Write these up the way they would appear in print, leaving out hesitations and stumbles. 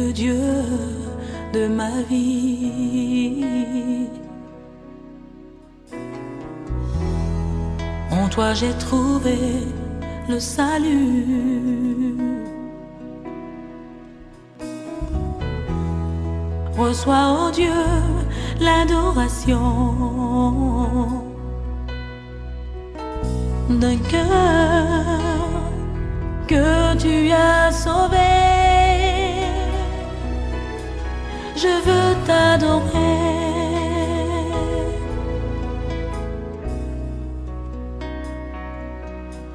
le Dieu de ma vie. En toi j'ai trouvé le salut. Reçois, ô Dieu, l'adoration d'un cœur que tu as sauvé. Je veux t'adorer.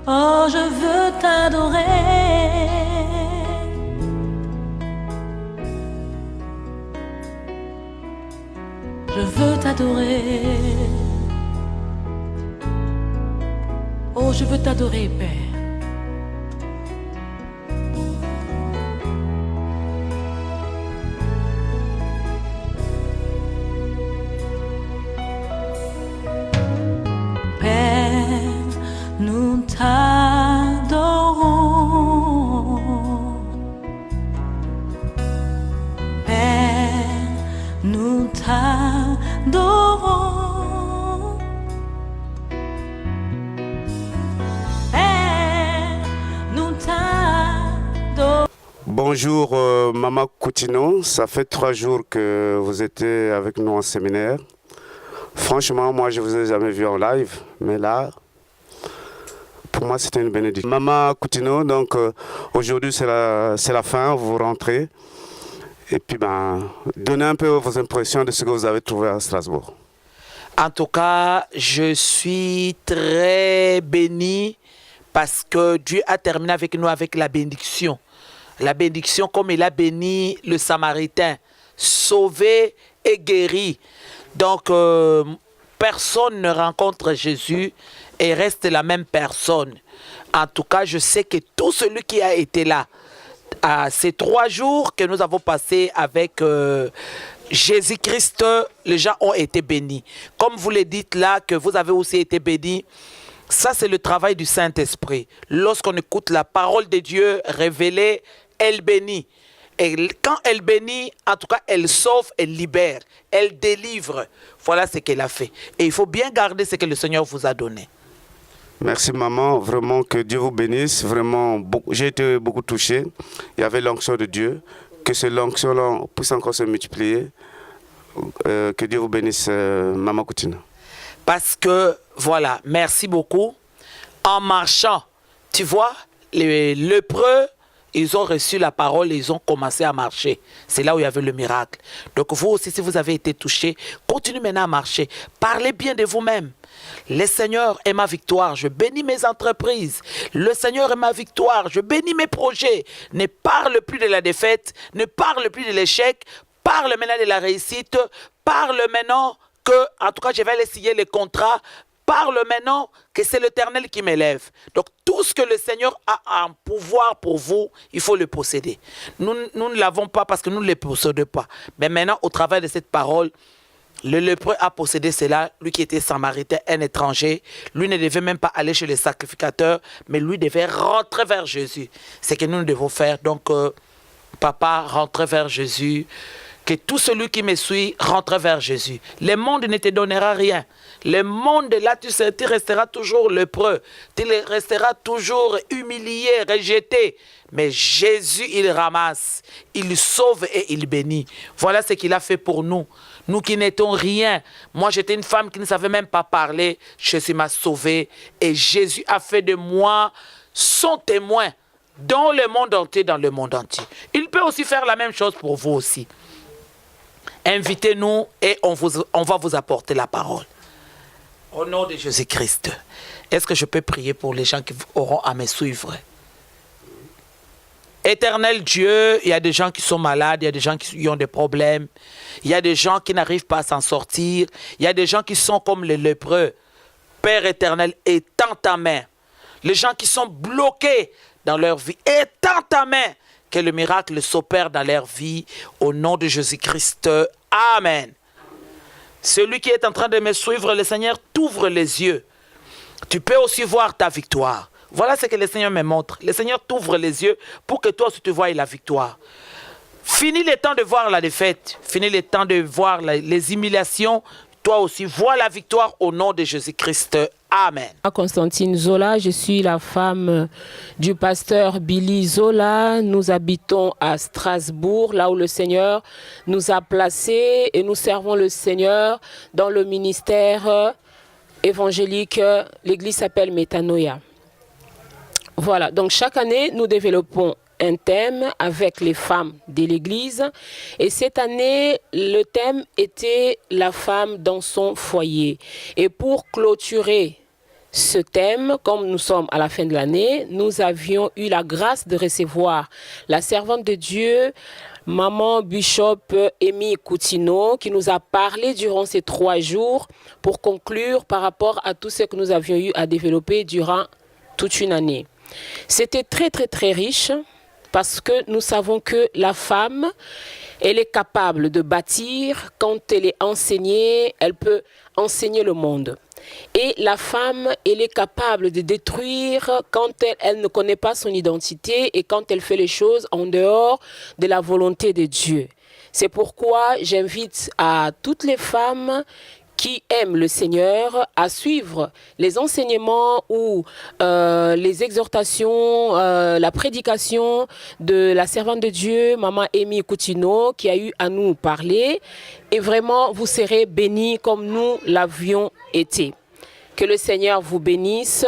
Oh, je veux t'adorer. Je veux t'adorer. Oh, je veux t'adorer, Père. Nous t'adorons, Père, nous t'adorons, Père, nous t'adorons. Bonjour Maman Coutinho, ça fait 3 jours que vous étiez avec nous en séminaire. Franchement, moi je vous ai jamais vu en live, mais là, pour moi, c'était une bénédiction. Maman Coutinho, donc aujourd'hui c'est la fin, vous rentrez. Et puis, donnez un peu vos impressions de ce que vous avez trouvé à Strasbourg. En tout cas, je suis très béni parce que Dieu a terminé avec nous avec la bénédiction. La bénédiction comme il a béni le Samaritain, sauvé et guéri. Donc, personne ne rencontre Jésus et reste la même personne. En tout cas, je sais que tout celui qui a été là, à ces 3 jours que nous avons passés avec Jésus-Christ, les gens ont été bénis. Comme vous le dites là, que vous avez aussi été bénis, ça c'est le travail du Saint-Esprit. Lorsqu'on écoute la parole de Dieu révélée, elle bénit. Et quand elle bénit, en tout cas, elle sauve, elle libère, elle délivre. Voilà ce qu'elle a fait. Et il faut bien garder ce que le Seigneur vous a donné. Merci maman, vraiment que Dieu vous bénisse. Vraiment, j'ai été beaucoup touché. Il y avait l'onction de Dieu. Que cette onction-là puisse encore se multiplier. Que Dieu vous bénisse, Maman Coutinho. Parce que, voilà, merci beaucoup. En marchant, tu vois, les lépreux, ils ont reçu la parole et ils ont commencé à marcher. C'est là où il y avait le miracle. Donc vous aussi, si vous avez été touché, continuez maintenant à marcher. Parlez bien de vous-même. Le Seigneur est ma victoire. Je bénis mes entreprises. Le Seigneur est ma victoire. Je bénis mes projets. Ne parle plus de la défaite. Ne parle plus de l'échec. Parle maintenant de la réussite. Parle maintenant que, en tout cas, je vais aller signer les contrats. Parle maintenant que c'est l'Éternel qui m'élève. Donc, tout ce que le Seigneur a en pouvoir pour vous, il faut le posséder. Nous ne l'avons pas parce que nous ne le possédons pas. Mais maintenant, au travers de cette parole, le lépreux a possédé cela. Lui qui était samaritain, un étranger, lui ne devait même pas aller chez les sacrificateurs, mais lui devait rentrer vers Jésus. C'est ce que nous devons faire. Donc, papa, rentrez vers Jésus. Que tout celui qui me suit rentre vers Jésus. Le monde ne te donnera rien. Le monde, là, tu resteras toujours lépreux. Tu resteras toujours humilié, rejeté. Mais Jésus, il ramasse, il sauve et il bénit. Voilà ce qu'il a fait pour nous. Nous qui n'étions rien. Moi, j'étais une femme qui ne savait même pas parler. Jésus m'a sauvé. Et Jésus a fait de moi son témoin dans le monde entier, dans le monde entier. Il peut aussi faire la même chose pour vous aussi. Invitez-nous et on va vous apporter la parole. Au nom de Jésus-Christ, est-ce que je peux prier pour les gens qui auront à me suivre? Éternel Dieu, il y a des gens qui sont malades, il y a des gens qui ont des problèmes, il y a des gens qui n'arrivent pas à s'en sortir, il y a des gens qui sont comme les lépreux. Père éternel, étends ta main. Les gens qui sont bloqués dans leur vie, étends ta main. Que le miracle s'opère dans leur vie, au nom de Jésus-Christ. Amen. Celui qui est en train de me suivre, le Seigneur t'ouvre les yeux. Tu peux aussi voir ta victoire. Voilà ce que le Seigneur me montre. Le Seigneur t'ouvre les yeux pour que toi aussi tu voies la victoire. Fini le temps de voir la défaite. Fini le temps de voir les humiliations. Toi aussi, vois la victoire au nom de Jésus-Christ. Amen. Constantine Zola, je suis la femme du pasteur Billy Zola. Nous habitons à Strasbourg, là où le Seigneur nous a placés et nous servons le Seigneur dans le ministère évangélique. L'église s'appelle Métanoïa. Voilà, donc chaque année, nous développons un thème avec les femmes de l'église et cette année le thème était la femme dans son foyer et pour clôturer ce thème, comme nous sommes à la fin de l'année, nous avions eu la grâce de recevoir la servante de Dieu, Maman Bishop Amy Coutinho, qui nous a parlé durant ces 3 jours pour conclure par rapport à tout ce que nous avions eu à développer durant toute une année. C'était très très très riche. Parce que nous savons que la femme, elle est capable de bâtir. Quand elle est enseignée, elle peut enseigner le monde. Et la femme, elle est capable de détruire quand elle ne connaît pas son identité et quand elle fait les choses en dehors de la volonté de Dieu. C'est pourquoi j'invite à toutes les femmes qui aiment le Seigneur à suivre les enseignements ou les exhortations, la prédication de la servante de Dieu, Maman Amy Coutinho, qui a eu à nous parler. Et vraiment, vous serez bénis comme nous l'avions été. Que le Seigneur vous bénisse.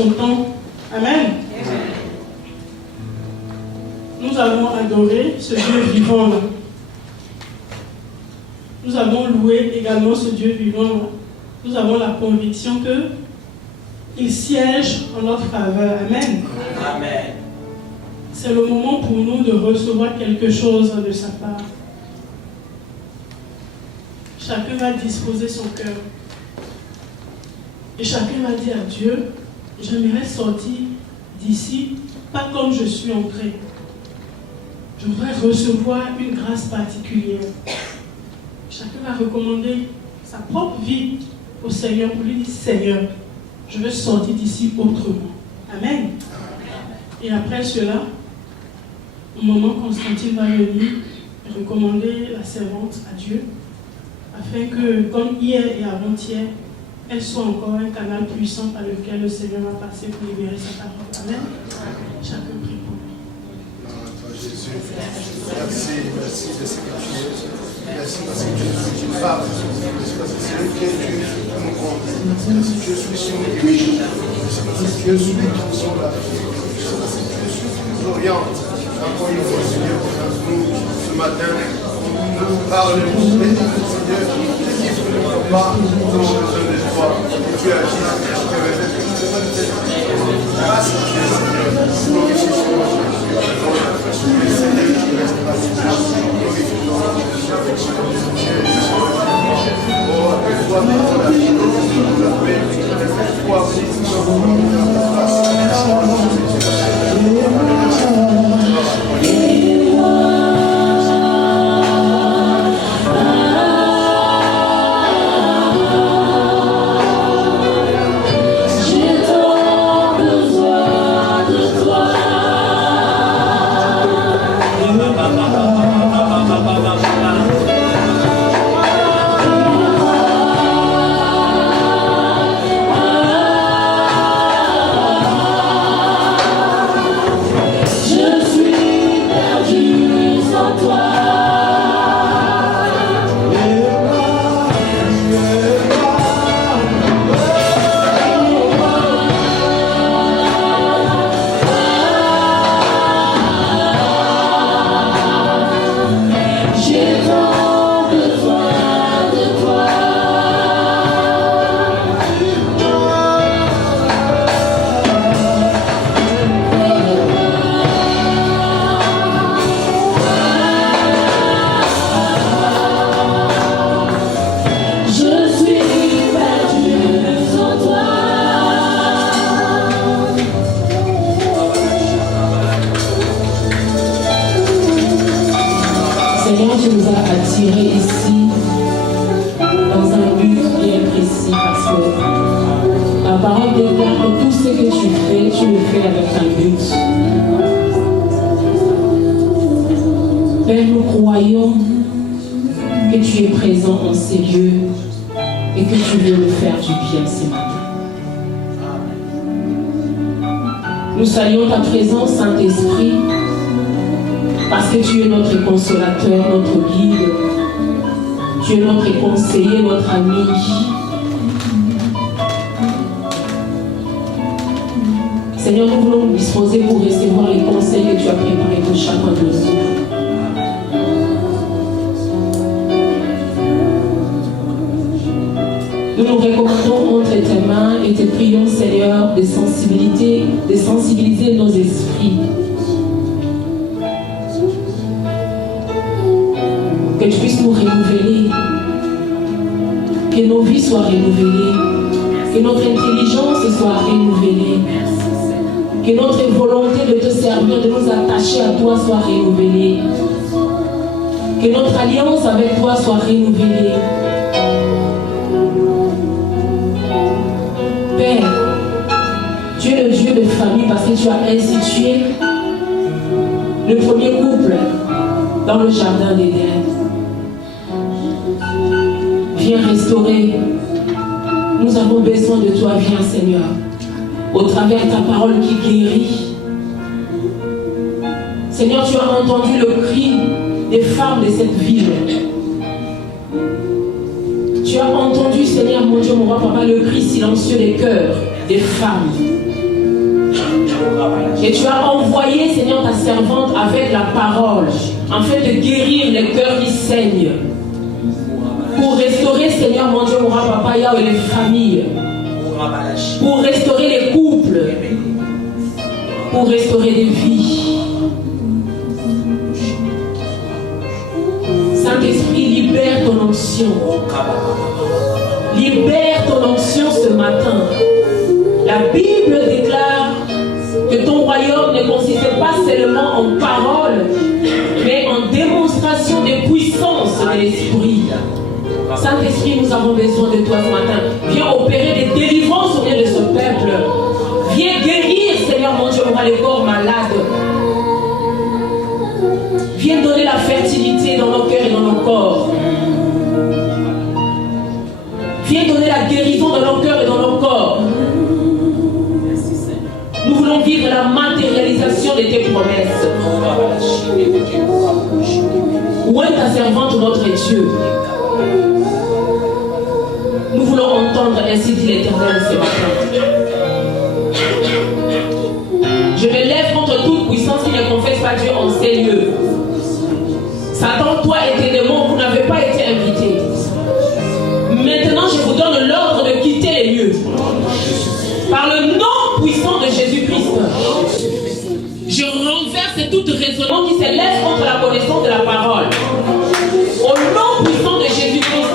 son temps. Amen. Nous avons adoré ce Dieu vivant-là. Nous avons loué également ce Dieu vivant-là. Nous avons la conviction qu'il siège en notre faveur. Amen. Amen. C'est le moment pour nous de recevoir quelque chose de sa part. Chacun va disposer son cœur. Et chacun va dire à Dieu, j'aimerais sortir d'ici, pas comme je suis entré. Je voudrais recevoir une grâce particulière. Chacun va recommander sa propre vie au Seigneur pour lui dire, Seigneur, je veux sortir d'ici autrement. Amen. Et après cela, au moment Constantine va venir recommander la servante à Dieu, afin que, comme hier et avant-hier, elle soit encore un canal puissant par lequel le Seigneur va passer pour libérer sa parole. Amen. Chacun prie pour lui. Jésus, merci de ce que tu es. Merci parce que tu parles. Merci parce que c'est le qui nous conduit. Merci que tu es celui qui nous dirige. Merci parce que tu es celui qui nous sauve la vie. Merci parce que tu es celui qui nous oriente. Encore une fois, Seigneur, nous, ce matin, nous parlons, Seigneur, qui ne nous pas, nous avons besoin de toi. Tu agis, tu es avec nous. Grâce à Dieu, Seigneur, glorifie son nom. Le Seigneur qui reste patient, glorifie ton nom. Oh, appelle-toi dans la vie. tu es présent en ces lieux et que tu veux nous faire du bien ce matin. Nous saluons ta présence, Saint-Esprit, parce que tu es notre consolateur, notre guide. Tu es notre conseiller, notre ami. Seigneur, nous voulons nous disposer pour recevoir les conseils que tu as préparés pour chacun de nous. Nous nous recommandons entre tes mains et te prions, Seigneur, de sensibiliser nos esprits. Que tu puisses nous renouveler, que nos vies soient renouvelées, que notre intelligence soit renouvelée, que notre volonté de te servir, de nous attacher à toi soit renouvelée, que notre alliance avec toi soit renouvelée. Père, tu es le Dieu de famille parce que tu as institué le premier couple dans le jardin d'Éden. Viens restaurer. Nous avons besoin de toi. Viens, Seigneur, au travers de ta parole qui guérit. Seigneur, tu as entendu le cri des femmes de cette ville. Tu as entendu, Seigneur, mon Dieu, mon roi, papa, le cri silencieux des cœurs des femmes. Et tu as envoyé, Seigneur, ta servante avec la parole, afin de guérir les cœurs qui saignent. Pour restaurer, Seigneur, mon Dieu, mon roi, papa, et les familles. Pour restaurer les couples. Pour restaurer les vies. Saint-Esprit, libère ton onction. Libère ton onction ce matin. La Bible déclare que ton royaume ne consiste pas seulement en paroles, mais en démonstration de puissance de l'Esprit. Saint-Esprit, nous avons besoin de toi ce matin. Viens opérer des délivrances au milieu de ce peuple. Viens guérir, Seigneur mon Dieu, les corps malades. Viens donner la fertilité dans nos cœurs et dans nos corps. Viens donner la guérison dans nos cœurs et dans nos corps. Nous voulons vivre la matérialisation de tes promesses. Où est ta servante, notre Dieu? Nous voulons entendre ainsi dit l'Éternel ce matin. Je me lève contre toute puissance qui ne confesse pas Dieu en ces lieux. Satan, toi et tes démons, vous n'avez pas été invités. Maintenant, je vous donne l'ordre de quitter les lieux. Par le nom puissant de Jésus-Christ, je renverse toute raisonnement qui s'élève contre la connaissance de la parole. Au nom puissant de Jésus-Christ,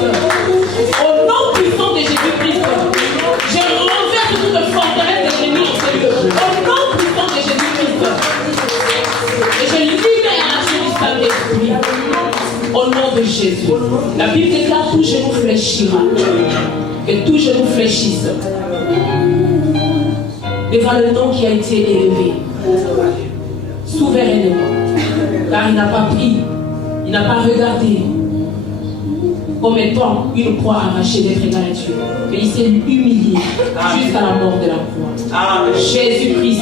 au nom puissant de Jésus-Christ, je renverse toute forteresse de l'ennemi en ce lieu. Au nom puissant de Jésus-Christ, et je libère l'action du Saint-Esprit. Au nom de Jésus. La Bible déclare tout genou fléchira. Que tout genou fléchisse devant le nom qui a été élevé souverainement, car il n'a pas pris, il n'a pas regardé comme étant une proie arrachée d'être égal à Dieu, mais il s'est humilié jusqu'à la mort de la croix. Jésus-Christ,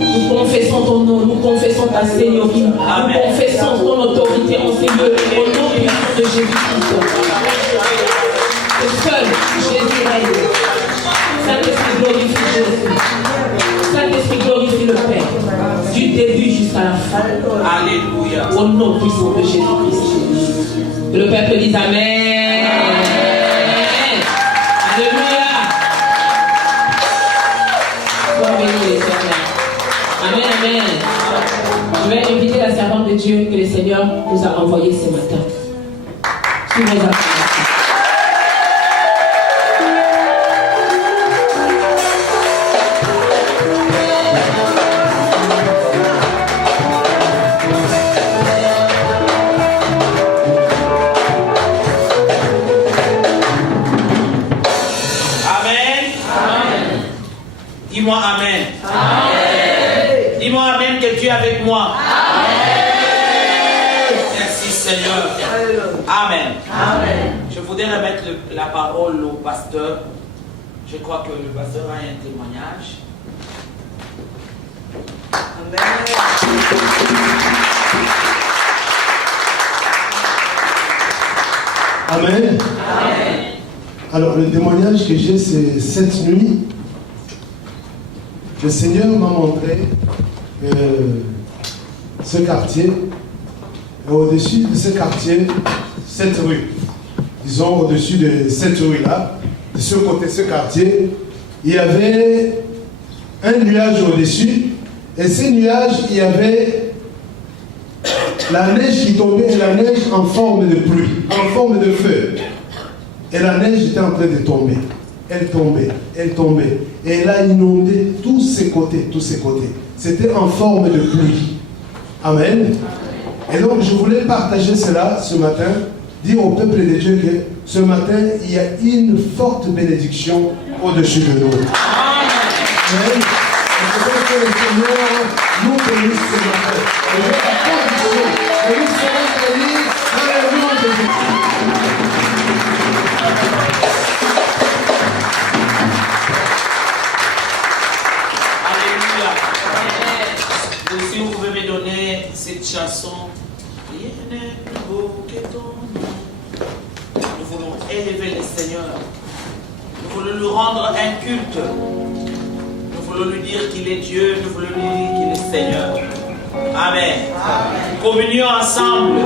nous confessons ton nom, nous confessons ta seigneurie, nous confessons ton autorité en ces lieux, au nom puissant de Jésus-Christ. Que seul Jésus règne. Saint-Esprit glorifie Jésus. Saint-Esprit glorifie le Père, du début jusqu'à la fin. Alléluia. Au nom puissant de Jésus-Christ. Que le peuple dise Amen. Alléluia. Sois béni, l'Éternel. Amen, amen. Je vais inviter la servante de Dieu que le Seigneur nous a envoyée ce matin. Sous mes applaudissements. Dis-moi Amen. Amen. Dis-moi Amen que tu es avec moi. Amen. Merci Seigneur. Amen. Amen. Je voudrais remettre la parole au pasteur. Je crois que le pasteur a un témoignage. Amen. Amen. Alors, le témoignage que j'ai, c'est cette nuit, le Seigneur m'a montré ce quartier, et au-dessus de ce quartier, cette rue. Disons, au-dessus de cette rue-là, de ce côté, ce quartier, il y avait un nuage au-dessus, et ce nuage, il y avait la neige qui tombait, et la neige en forme de pluie, en forme de feu. Et la neige était en train de tomber. Elle tombait, elle tombait. Et elle a inondé tous ces côtés, tous ces côtés. C'était en forme de pluie. Amen. Et donc, je voulais partager cela ce matin, dire au peuple de Dieu que ce matin, il y a une forte bénédiction au-dessus de nous. Amen. Et c'est donc que le Seigneur nous bénisse ce matin. Et je la condition, et nous serons bénis dans le nom de Jésus. Si vous pouvez me donner cette chanson, rien n'est plus beau que ton nom. Nous voulons élever le Seigneur. Nous voulons lui rendre un culte. Nous voulons lui dire qu'il est Dieu. Nous voulons lui dire qu'il est Seigneur. Amen. Communions ensemble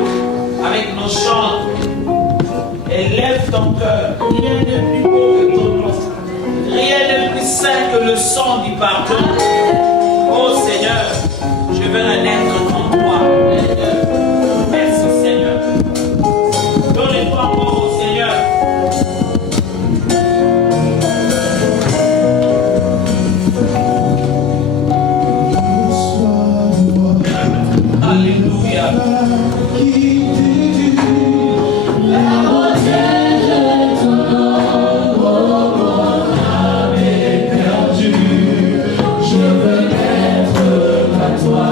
avec nos chants. Élève ton cœur. Rien n'est plus beau que ton nom. Rien n'est plus saint que le son du pardon. Oh Seigneur, je veux renaître en toi. Merci Seigneur. Donne-toi encore au Seigneur. Alléluia. Je veux être à toi.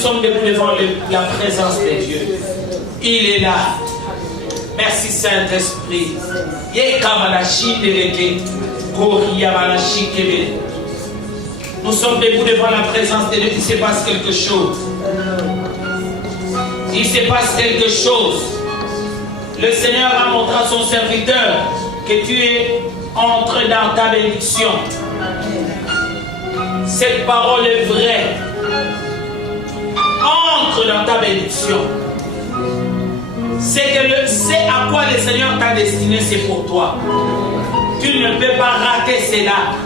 sommes debout devant la présence de Dieu. Il est là. Merci Saint-Esprit. Nous sommes debout devant la présence de Dieu. Il se passe quelque chose. Il se passe quelque chose. Le Seigneur a montré à son serviteur que tu es entré dans ta bénédiction. Cette parole est vraie. Entre dans ta bénédiction. C'est à quoi le Seigneur t'a destiné, c'est pour toi. Tu ne peux pas rater cela.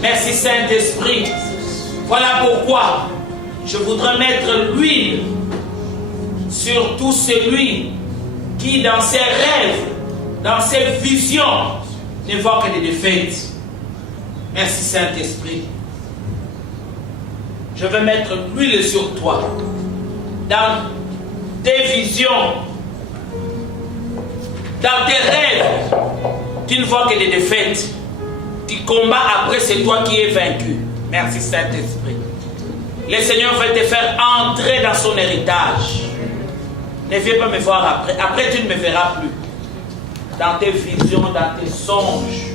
Merci Saint-Esprit. Voilà pourquoi je voudrais mettre l'huile sur tout celui qui dans ses rêves, dans ses visions, ne voit que des défaites. Merci Saint-Esprit. Je veux mettre l'huile sur toi. Dans tes visions, dans tes rêves, tu ne vois que des défaites. Tu combats après, c'est toi qui es vaincu. Merci Saint-Esprit. Le Seigneur va te faire entrer dans son héritage. Ne viens pas me voir après. Après, tu ne me verras plus. Dans tes visions, dans tes songes,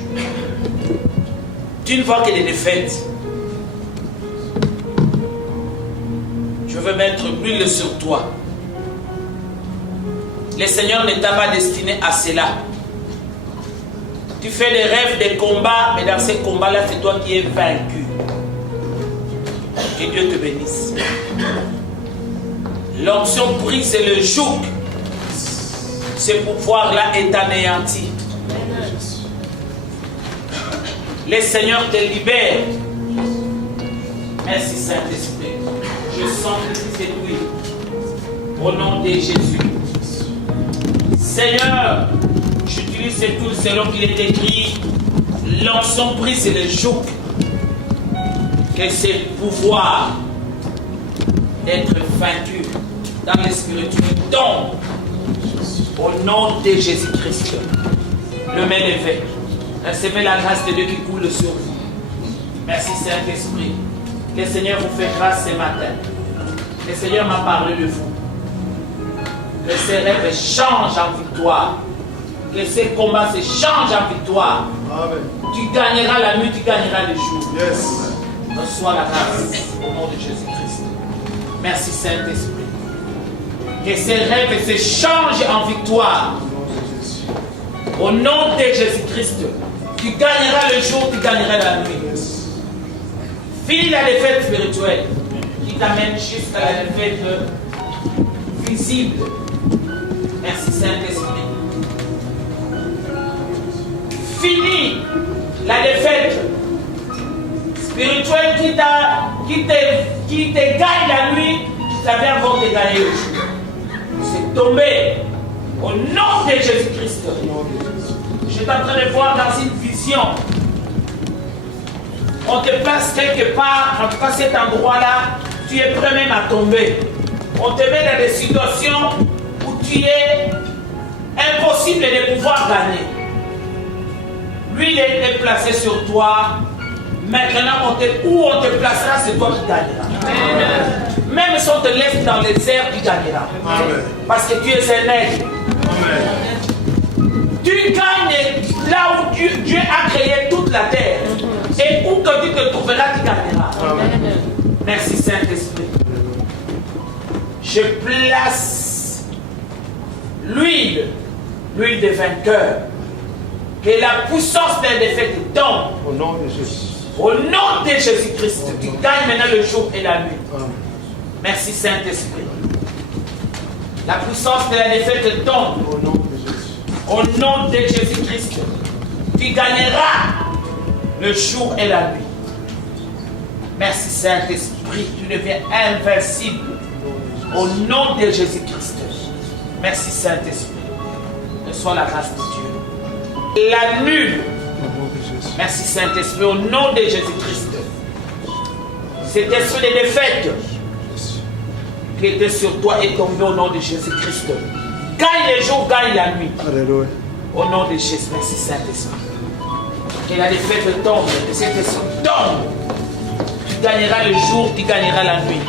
tu ne vois que des défaites. Je veux mettre l'huile sur toi. Le Seigneur ne t'a pas destiné à cela. Tu fais des rêves, des combats, mais dans ces combats-là, c'est toi qui es vaincu. Que Dieu te bénisse. L'onction prise et le joug, ce pouvoir-là est anéanti. Le Seigneur te libère. Merci Saint-Esprit. Je sens que c'est lui. Au nom de Jésus. Seigneur, j'utilise tout selon qu'il est écrit. L'onction prise et le joug. Que c'est pouvoir d'être vaincu dans les spirituels tombe au nom de Jésus-Christ. Le main levé. Recevez la grâce de Dieu qui coule sur vous. Merci Saint-Esprit. Que le Seigneur vous fait grâce ce matin. Le Seigneur m'a parlé de vous. Que ces rêves changent en victoire. Que ces combats se changent en victoire. Amen. Tu gagneras la nuit, tu gagneras le jour. Yes. Reçois la grâce au nom de Jésus-Christ. Merci Saint-Esprit. Que ces rêves se changent en victoire. Au nom de Jésus-Christ. Tu gagneras le jour, tu gagneras la nuit. Finis la défaite spirituelle qui t'amène jusqu'à la défaite visible. Merci Saint-Esprit. Finis la défaite spirituelle qui te gagne la nuit, ça vient encore te gagner le jour. C'est tombé au nom de Jésus-Christ. Je suis en train de voir dans une vision. On te place quelque part, en tout cas cet endroit-là, tu es prêt même à tomber. On te met dans des situations où tu es impossible de pouvoir gagner. Lui, il est placé sur toi. Maintenant, où on te placera, c'est toi qui gagneras. Amen. Même si on te laisse dans les airs, tu gagneras. Amen. Parce que tu es un aigle. Tu gagnes là où Dieu a créé toute la terre. Et où que tu te trouveras, tu gagneras. Amen. Merci Saint-Esprit. Je place l'huile de vainqueur. Que la puissance des défaites tombe. Au nom de Jésus. Au nom de Jésus-Christ, tu gagnes maintenant le jour et la nuit. Amen. Merci Saint-Esprit. La puissance de la défaite tombe. Au nom de Jésus. Au nom de Jésus-Christ, tu gagneras le jour et la nuit. Merci Saint-Esprit, tu deviens invincible. Au nom de Jésus-Christ. Merci Saint-Esprit. Reçois la grâce de Dieu. La nulle. Merci Saint-Esprit, au nom de Jésus-Christ. Cet esprit de défaite qui était sur toi est tombé au nom de Jésus-Christ. Gagne le jour, gagne la nuit. Alléluia. Au nom de Jésus, merci Saint-Esprit. Que la défaite tombe, que cet esprit tombe. Tu gagneras le jour, tu gagneras la nuit.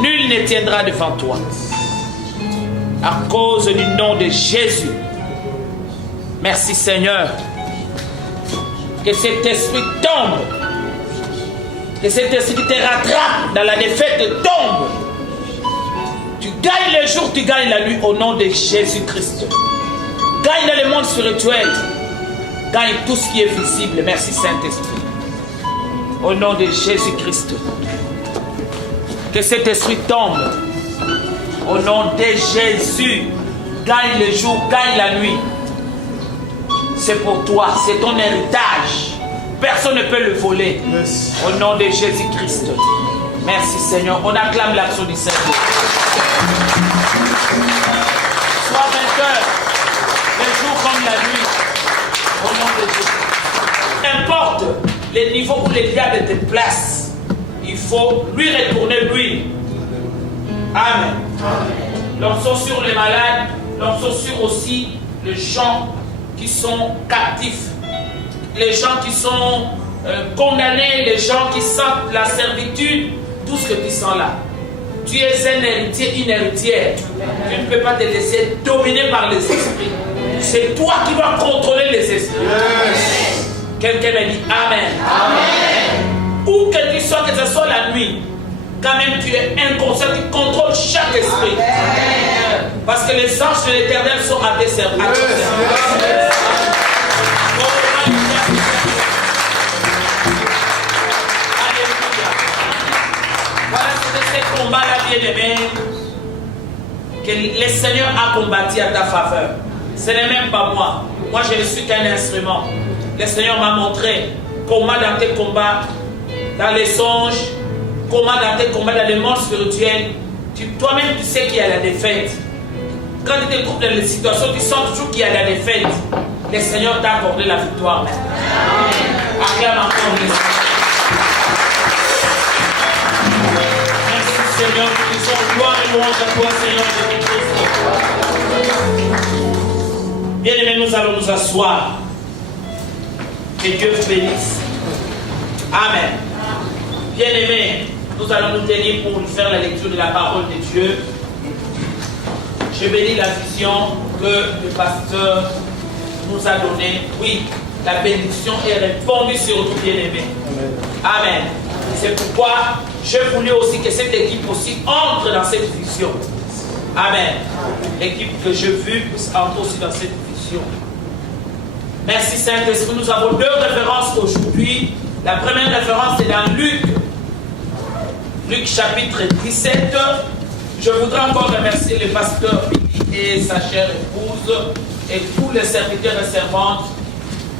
Nul ne tiendra devant toi. À cause du nom de Jésus. Merci Seigneur. Que cet esprit tombe. Que cet esprit qui te rattrape dans la défaite tombe. Tu gagnes le jour, tu gagnes la nuit au nom de Jésus-Christ. Gagne dans le monde spirituel. Gagne tout ce qui est visible. Merci Saint-Esprit. Au nom de Jésus-Christ. Que cet esprit tombe. Au nom de Jésus. Gagne le jour, gagne la nuit. C'est pour toi, c'est ton héritage. Personne ne peut le voler. Yes. Au nom de Jésus-Christ. Merci Seigneur. On acclame l'action du Seigneur. Sois vainqueur, le jour comme la nuit. Au nom de Jésus. N'importe les niveaux où les diables te placent, il faut lui retourner lui. Amen. L'onction sur les malades, l'onction sur aussi les gens qui sont captifs, les gens qui sont condamnés, les gens qui sentent la servitude, tout ce que tu sens là. Tu es un héritier, une héritière. Tu ne peux pas te laisser dominer par les esprits. C'est toi qui vas contrôler les esprits. Yes. Quelqu'un m'a dit Amen. Amen. Où que tu sois, que ce soit la nuit, quand même tu es inconscient, tu contrôles chaque esprit. Amen. Parce que les anges de l'Éternel sont à tes services. Yes. Combat-là, bien-aimé, que le Seigneur a combattu à ta faveur. Ce n'est même pas moi. Moi, je ne suis qu'un instrument. Le Seigneur m'a montré comment dans tes combats, dans les songes, comment dans tes combats, dans le monde spirituel, toi-même, tu sais qu'il y a la défaite. Quand tu te trouves dans les situations, tu sens toujours qu'il y a la défaite. Le Seigneur t'a accordé la victoire. Acclame encore le Seigneur. Seigneur, nous disons gloire et louange à toi, Seigneur. Bien-aimés, nous allons nous asseoir. Que Dieu vous bénisse. Amen. Bien-aimés, nous allons nous tenir pour faire la lecture de la parole de Dieu. Je bénis la vision que le pasteur nous a donnée. Oui, la bénédiction est répandue sur nous, bien-aimés. Amen. C'est pourquoi je voulais aussi que cette équipe aussi entre dans cette vision. Amen. L'équipe que j'ai vue puisse entrer aussi dans cette vision. Merci Saint-Esprit. Nous avons deux références aujourd'hui. La première référence est dans Luc. Luc chapitre 17. Je voudrais encore remercier le pasteur Billy et sa chère épouse et tous les serviteurs et servantes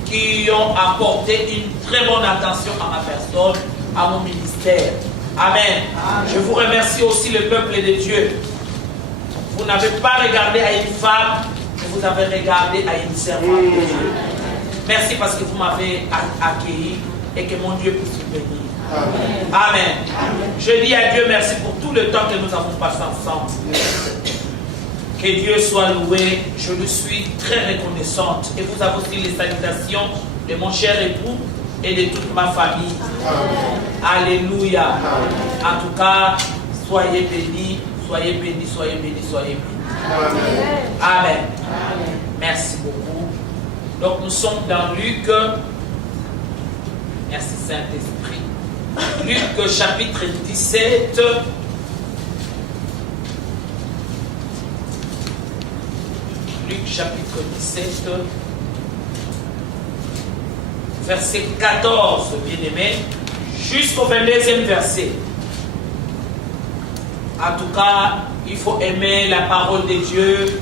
qui ont apporté une très bonne attention à ma personne, à mon ministère. Amen. Je vous remercie aussi le peuple de Dieu. Vous n'avez pas regardé à une femme, mais vous avez regardé à une servante de Dieu. Merci parce que vous m'avez accueilli et que mon Dieu puisse vous bénir. Amen. Amen. Je dis à Dieu merci pour tout le temps que nous avons passé ensemble. Que Dieu soit loué. Je lui suis très reconnaissante. Et vous avez aussi les salutations de mon cher époux et de toute ma famille. Amen. Alléluia. Amen. En tout cas, soyez bénis, soyez bénis, soyez bénis, soyez bénis. Amen. Amen. Amen. Merci beaucoup. Donc nous sommes dans Luc. Merci Saint-Esprit. Luc chapitre 17. Luc chapitre 17. Verset 14, bien-aimé, jusqu'au 22e verset. En tout cas, il faut aimer la parole de Dieu.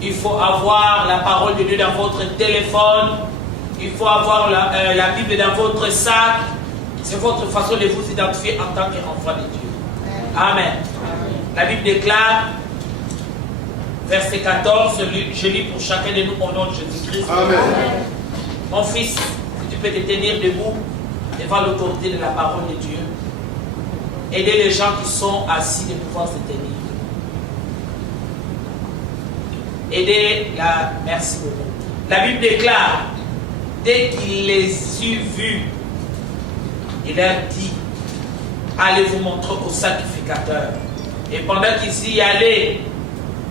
Il faut avoir la parole de Dieu dans votre téléphone. Il faut avoir la Bible dans votre sac. C'est votre façon de vous identifier en tant qu'enfant de Dieu. Amen. La Bible déclare, verset 14, je lis pour chacun de nous au nom de Jésus-Christ. Amen. Mon fils, tu peux te tenir debout devant l'autorité de la parole de Dieu. Aider les gens qui sont assis de pouvoir se tenir. Merci beaucoup. La Bible déclare, dès qu'il les eut vus, il a dit, allez vous montrer au sacrificateur. Et pendant qu'ils y allaient,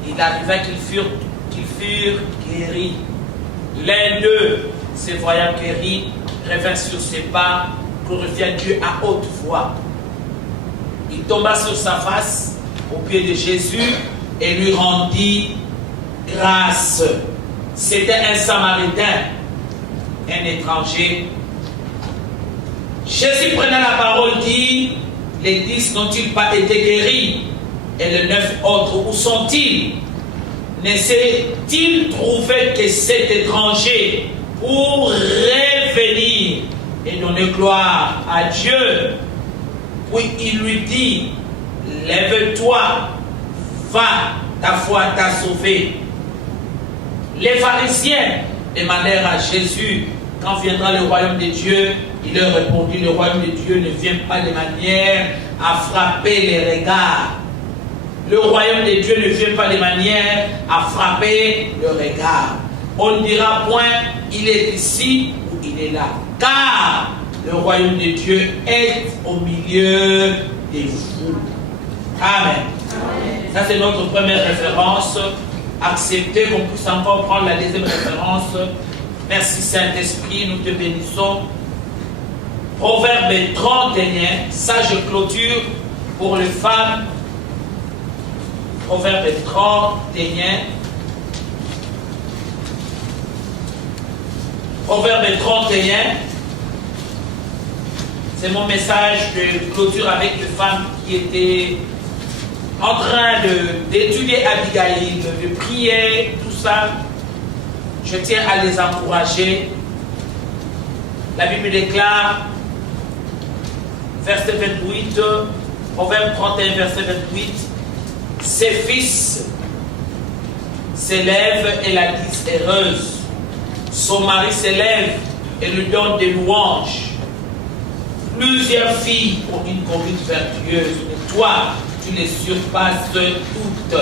il arriva qu'ils furent guéris. L'un d'eux, se voyant guéri, revint sur ses pas, glorifiant Dieu à haute voix. Il tomba sur sa face au pied de Jésus et lui rendit grâce. C'était un Samaritain, un étranger. Jésus prenant la parole dit, les 10 n'ont-ils pas été guéris? Et les 9 autres, où sont-ils? Ne s'est-il trouvé que cet étranger pour revenir et donner gloire à Dieu? Puis il lui dit, lève-toi, va, ta foi t'a sauvé. Les pharisiens demandèrent à Jésus, quand viendra le royaume de Dieu? Il leur répondit, le royaume de Dieu ne vient pas de manière à frapper les regards. Le royaume de Dieu ne vient pas de manière à frapper le regard. On ne dira point, il est ici ou il est là. Car le royaume de Dieu est au milieu de vous. Amen. Amen. Ça c'est notre première référence. Acceptez qu'on puisse encore prendre la deuxième référence. Merci Saint-Esprit, nous te bénissons. Proverbe 31, ça je clôture pour les femmes. Proverbe 31. Proverbe 31. C'est mon message de clôture avec les femmes qui étaient en train d'étudier Abigail, de prier, tout ça. Je tiens à les encourager. La Bible déclare, verset 28, Proverbe 31, verset 28, ses fils s'élèvent et la disent heureuse. Son mari s'élève et lui donne des louanges. Plusieurs filles ont une conduite vertueuse, mais toi, tu les surpasses toutes.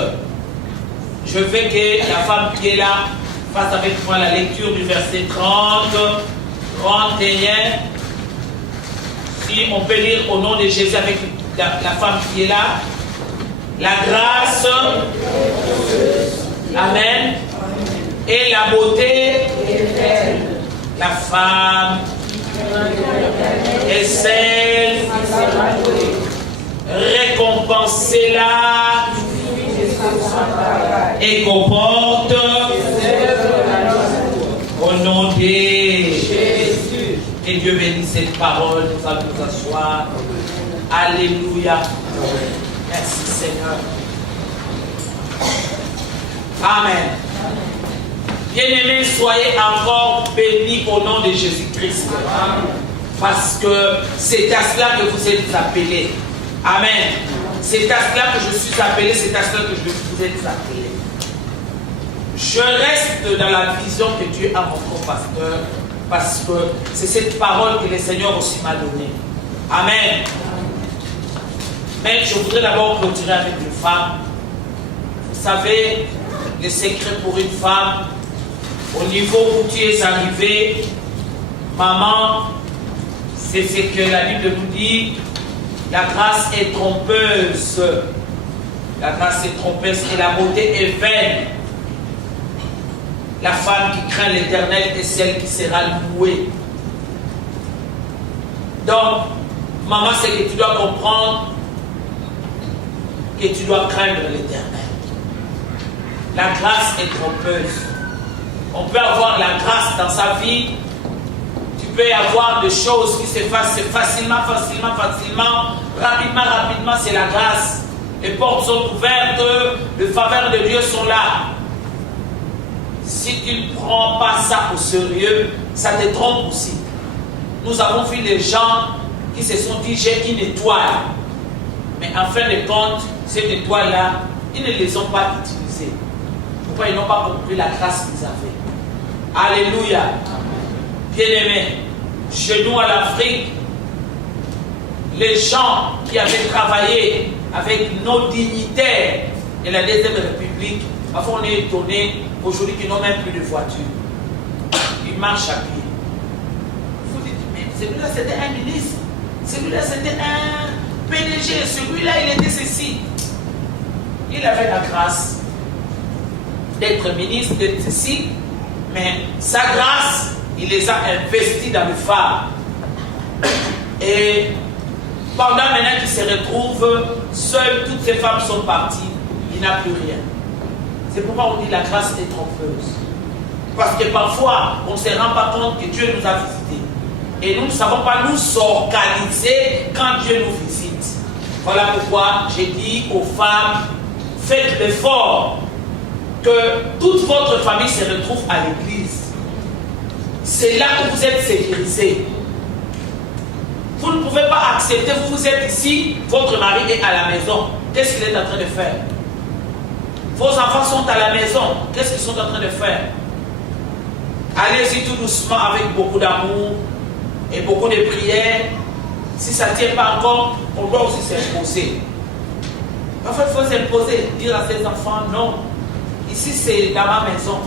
Je veux que la femme qui est là fasse avec moi la lecture du verset 30, 31. Si on peut lire au nom de Jésus avec la femme qui est là. La grâce, amen, et la beauté, la femme est celle, récompensez-la et comporte au nom de Jésus. Que Dieu bénisse cette parole, nous allons nous asseoir. Alléluia. Merci Seigneur. Amen. Bien-aimés, soyez encore bénis au nom de Jésus-Christ. Parce que c'est à cela que vous êtes appelés. Amen. C'est à cela que je suis appelé, c'est à cela que vous êtes appelés. Je reste dans la vision que Dieu a montrée au pasteur, parce que c'est cette parole que le Seigneur aussi m'a donnée. Amen. Mais je voudrais d'abord clôturer avec une femme. Vous savez, le secret pour une femme, au niveau où tu es arrivé, maman, c'est ce que la Bible nous dit, la grâce est trompeuse. La grâce est trompeuse et la beauté est vaine. La femme qui craint l'Éternel est celle qui sera louée. Donc, maman, c'est que tu dois comprendre que tu dois craindre l'Éternel. La grâce est trompeuse. On peut avoir la grâce dans sa vie. Tu peux avoir des choses qui se passent facilement, rapidement, c'est la grâce. Les portes sont ouvertes, les faveurs de Dieu sont là. Si tu ne prends pas ça au sérieux, ça te trompe aussi. Nous avons vu des gens qui se sont dit, j'ai une étoile. Mais en fin de compte, cette étoile-là, ils ne les ont pas utilisées. Pourquoi ils n'ont pas compris la grâce qu'ils avaient? Alléluia. Bien-aimés, chez nous à l'Afrique, les gens qui avaient travaillé avec nos dignitaires de la Deuxième République, parfois on est étonné aujourd'hui qu'ils n'ont même plus de voiture. Ils marchent à pied. Vous dites, mais celui-là c'était un ministre, celui-là c'était un PDG, celui-là il était ceci. Il avait la grâce d'être ministre, d'être ceci, mais sa grâce, il les a investis dans les femmes. Et pendant maintenant qu'il se retrouve seul, toutes ces femmes sont parties, il n'a plus rien. C'est pourquoi on dit la grâce est trompeuse. Parce que parfois, on ne se rend pas compte que Dieu nous a visités. Et nous ne savons pas nous organiser quand Dieu nous visite. Voilà pourquoi j'ai dit aux femmes, faites l'effort que toute votre famille se retrouve à l'église. C'est là que vous êtes sécurisés. Vous ne pouvez pas accepter, vous êtes ici, votre mari est à la maison. Qu'est-ce qu'il est en train de faire? Vos enfants sont à la maison. Qu'est-ce qu'ils sont en train de faire? Allez-y tout doucement avec beaucoup d'amour et beaucoup de prières. Si ça ne tient pas encore, on doit aussi s'imposer. En fait, il faut s'imposer, dire à ses enfants, non, ici c'est dans ma maison.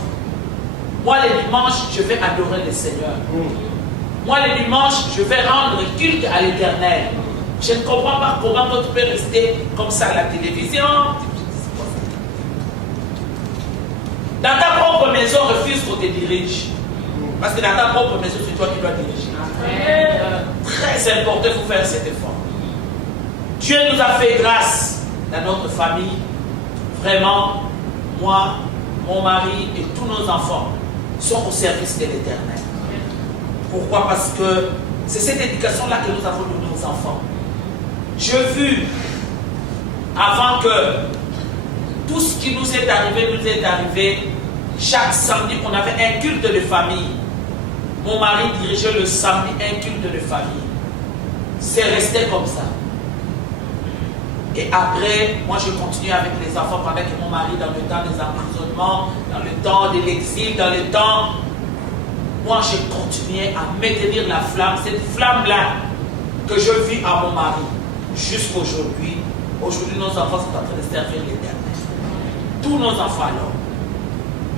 Moi, le dimanche, je vais adorer le Seigneur. Moi, le dimanche, je vais rendre culte à l'Éternel. Je ne comprends pas comment tu peux rester comme ça à la télévision. Dans ta propre maison, refuse qu'on te dirige. Parce que dans ta propre maison, c'est toi qui dois diriger. Très important, il faut faire cet effort. Dieu nous a fait grâce dans notre famille. Vraiment, moi, mon mari et tous nos enfants sont au service de l'Éternel. Pourquoi? Parce que c'est cette éducation-là que nous avons donnée aux enfants. J'ai vu, avant que tout ce qui nous est arrivé, chaque samedi, on avait un culte de famille. Mon mari dirigeait le samedi un culte de famille. C'est resté comme ça. Et après, moi je continue avec les enfants pendant que mon mari, dans le temps des emprisonnements, dans le temps de l'exil, dans le temps, moi j'ai continué à maintenir la flamme, cette flamme-là que je vis à mon mari jusqu'aujourd'hui. Aujourd'hui, nos enfants sont en train de servir l'Éternel. Tous nos enfants alors.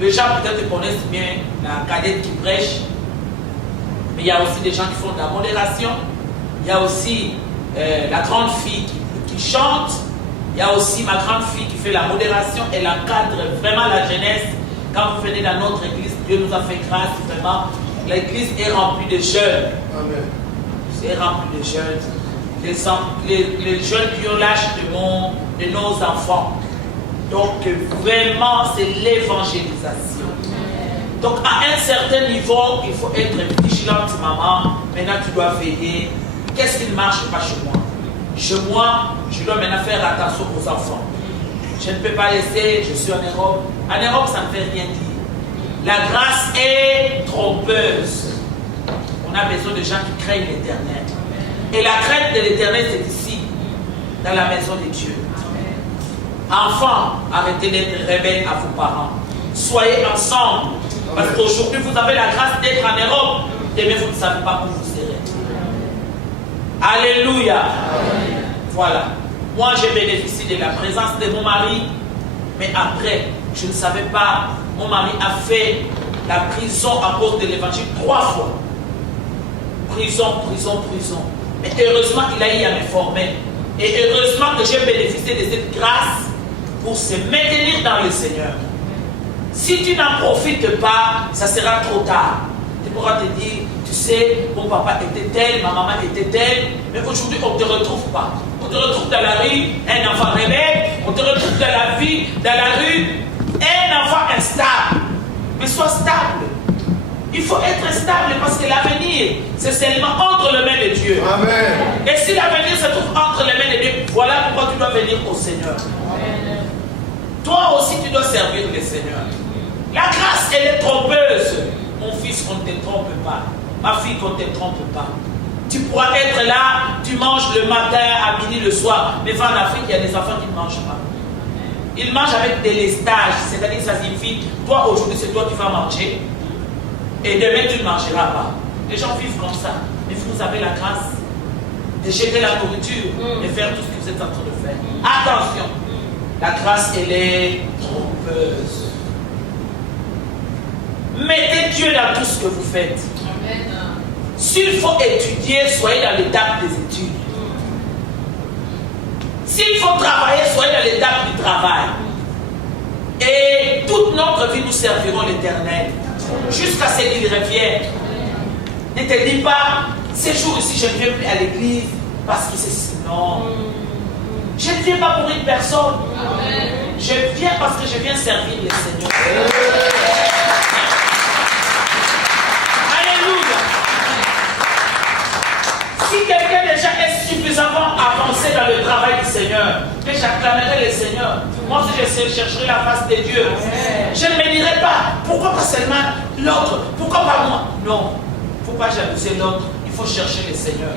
Les gens peut-être connaissent bien la cadette qui prêche, mais il y a aussi des gens qui font de la modération. Il y a aussi la grande fille qui chante. Il y a aussi ma grande fille qui fait la modération. Elle encadre vraiment la jeunesse. Quand vous venez dans notre église, Dieu nous a fait grâce, vraiment. L'église est remplie de jeunes. Amen. C'est rempli de jeunes. Les jeunes qui ont l'âge de nos enfants. Donc vraiment, c'est l'évangélisation. Donc à un certain niveau, il faut être vigilante, maman. Maintenant, tu dois veiller. Qu'est-ce qui ne marche pas chez moi? Chez moi, je dois maintenant faire attention aux enfants. Je ne peux pas laisser, je suis en Europe. En Europe, ça ne fait rien dire. La grâce est trompeuse. On a besoin de gens qui craignent l'Éternel. Et la crainte de l'Éternel, c'est ici, dans la maison de Dieu. Enfants, arrêtez d'être rebelles à vos parents. Soyez ensemble. Parce qu'aujourd'hui, vous avez la grâce d'être en Europe. Demain, vous ne savez pas où vous serez. Alléluia. Voilà. Moi, j'ai bénéficié de la présence de mon mari. Mais après, je ne savais pas. Mon mari a fait la prison à cause de l'évangile 3 fois. Prison. Mais heureusement, il a eu à me former. Et heureusement que j'ai bénéficié de cette grâce pour se maintenir dans le Seigneur. Si tu n'en profites pas, ça sera trop tard. Tu pourras te dire, tu sais, mon papa était tel, ma maman était telle, mais aujourd'hui on ne te retrouve pas. On te retrouve dans la rue, un enfant rebelle, on te retrouve dans la vie, dans la rue, un enfant instable. Mais sois stable. Il faut être stable parce que l'avenir, c'est seulement entre les mains de Dieu. Amen. Et si l'avenir se trouve entre les mains de Dieu, voilà pourquoi tu dois venir au Seigneur. Toi aussi, tu dois servir le Seigneur. La grâce, elle est trompeuse. Mon fils, on ne te trompe pas. Ma fille, qu'on ne te trompe pas. Tu pourras être là, tu manges le matin, à midi, le soir. Mais en Afrique, il y a des enfants qui ne mangent pas. Ils mangent avec des lestages. C'est-à-dire que ça signifie, toi, aujourd'hui, c'est toi qui vas manger. Et demain, tu ne mangeras pas. Les gens vivent comme ça. Mais vous avez la grâce de jeter la nourriture et faire tout ce que vous êtes en train de faire. Attention, la grâce, elle est trompeuse. Mettez Dieu dans tout ce que vous faites. S'il faut étudier, soyez dans l'étape des études. S'il faut travailler, soyez dans l'étape du travail. Et toute notre vie, nous servirons l'Éternel. Jusqu'à ce qu'il revienne. Ne te dis pas, ces jours-ci, je ne viens plus à l'église parce que c'est sinon. Je ne viens pas pour une personne. Je viens parce que je viens servir le Seigneur. Alléluia. Si quelqu'un déjà est suffisamment avancé dans le travail du Seigneur, que j'acclamerai le Seigneur. Moi aussi, je chercherai la face de Dieu. Je ne me dirai pas, pourquoi pas seulement l'autre? Pourquoi pas moi? Non. Il ne faut pas jalouser l'autre. Il faut chercher le Seigneur.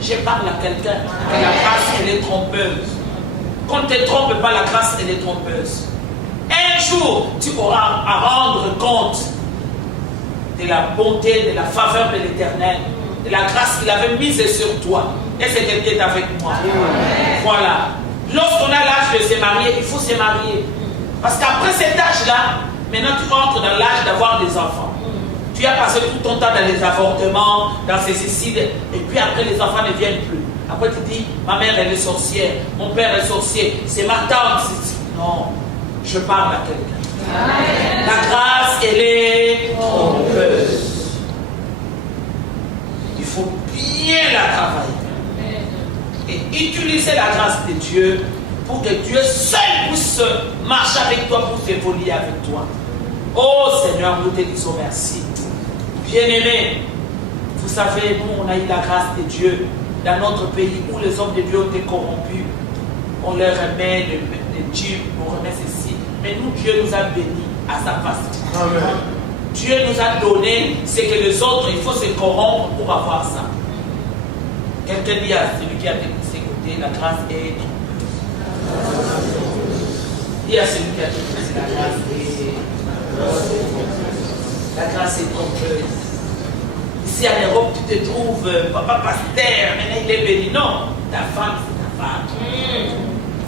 Je parle à quelqu'un que la grâce, elle est trompeuse. Qu'on ne te trompe pas, la grâce, elle est trompeuse. Un jour, tu auras à rendre compte de la bonté, de la faveur de l'Éternel, de la grâce qu'il avait mise sur toi. Et c'est quelqu'un qui est avec moi. Voilà. Lorsqu'on a l'âge de se marier, il faut se marier. Parce qu'après cet âge-là, maintenant tu entres dans l'âge d'avoir des enfants. Tu as passé tout ton temps dans les avortements, dans ces suicides, et puis après les enfants ne viennent plus. Après tu dis, ma mère elle est sorcière, mon père est sorcier, c'est ma tante. Non, je parle à quelqu'un. La grâce, elle est trompeuse. Il faut bien la travailler. Et utiliser la grâce de Dieu pour que Dieu seul puisse marcher avec toi, pour s'évoluer avec toi. Oh Seigneur, nous te disons merci. Bien-aimés, vous savez, nous on a eu la grâce de Dieu dans notre pays où les hommes de Dieu ont été corrompus. On leur remet le Dieu, on remet ceci. Mais nous, Dieu nous a bénis à sa face. Amen. Dieu nous a donné ce que les autres, il faut se corrompre pour avoir ça. Quelqu'un dit à celui qui a été de ses côtés, la grâce est trompeuse. Dis à celui qui a été de ses côtés, la grâce est trompeuse. Ici en Europe, tu te trouves papa pasteur, maintenant il est béni. Non, ta femme, c'est ta femme.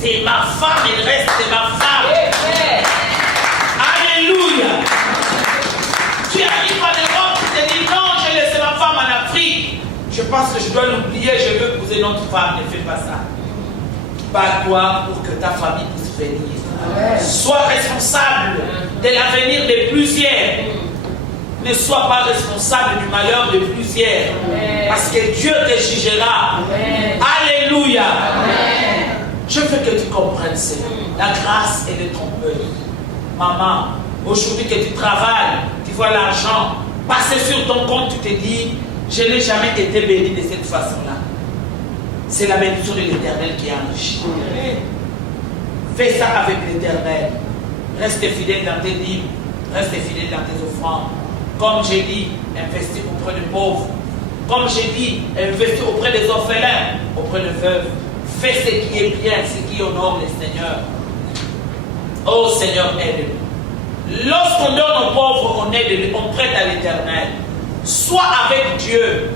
C'est ma femme, il reste, c'est ma femme. Alléluia. Tu arrives en Europe, tu te dis non, j'ai laissé ma femme en Afrique. Je pense que je dois l'oublier, je veux épouser notre femme. Ne fais pas ça. Bats-toi pour que ta famille puisse venir. Sois responsable de l'avenir de plusieurs. Ne sois pas responsable du malheur de plusieurs. Parce que Dieu te jugera. Alléluia. Je veux que tu comprennes ça. La grâce, elle est trompeuse. Maman, aujourd'hui que tu travailles, tu vois l'argent passer sur ton compte, tu te dis, je n'ai jamais été béni de cette façon-là. C'est la bénédiction de l'Éternel qui enrichit. Fais ça avec l'Éternel. Reste fidèle dans tes livres. Reste fidèle dans tes offrandes. Comme j'ai dit, investis auprès des pauvres. Comme j'ai dit, investis auprès des orphelins, auprès des veuves. Fais ce qui est bien, ce qui honore le Seigneur. Oh Seigneur, aide-nous. Lorsqu'on donne aux pauvres, on prête à l'Éternel. Soit avec Dieu,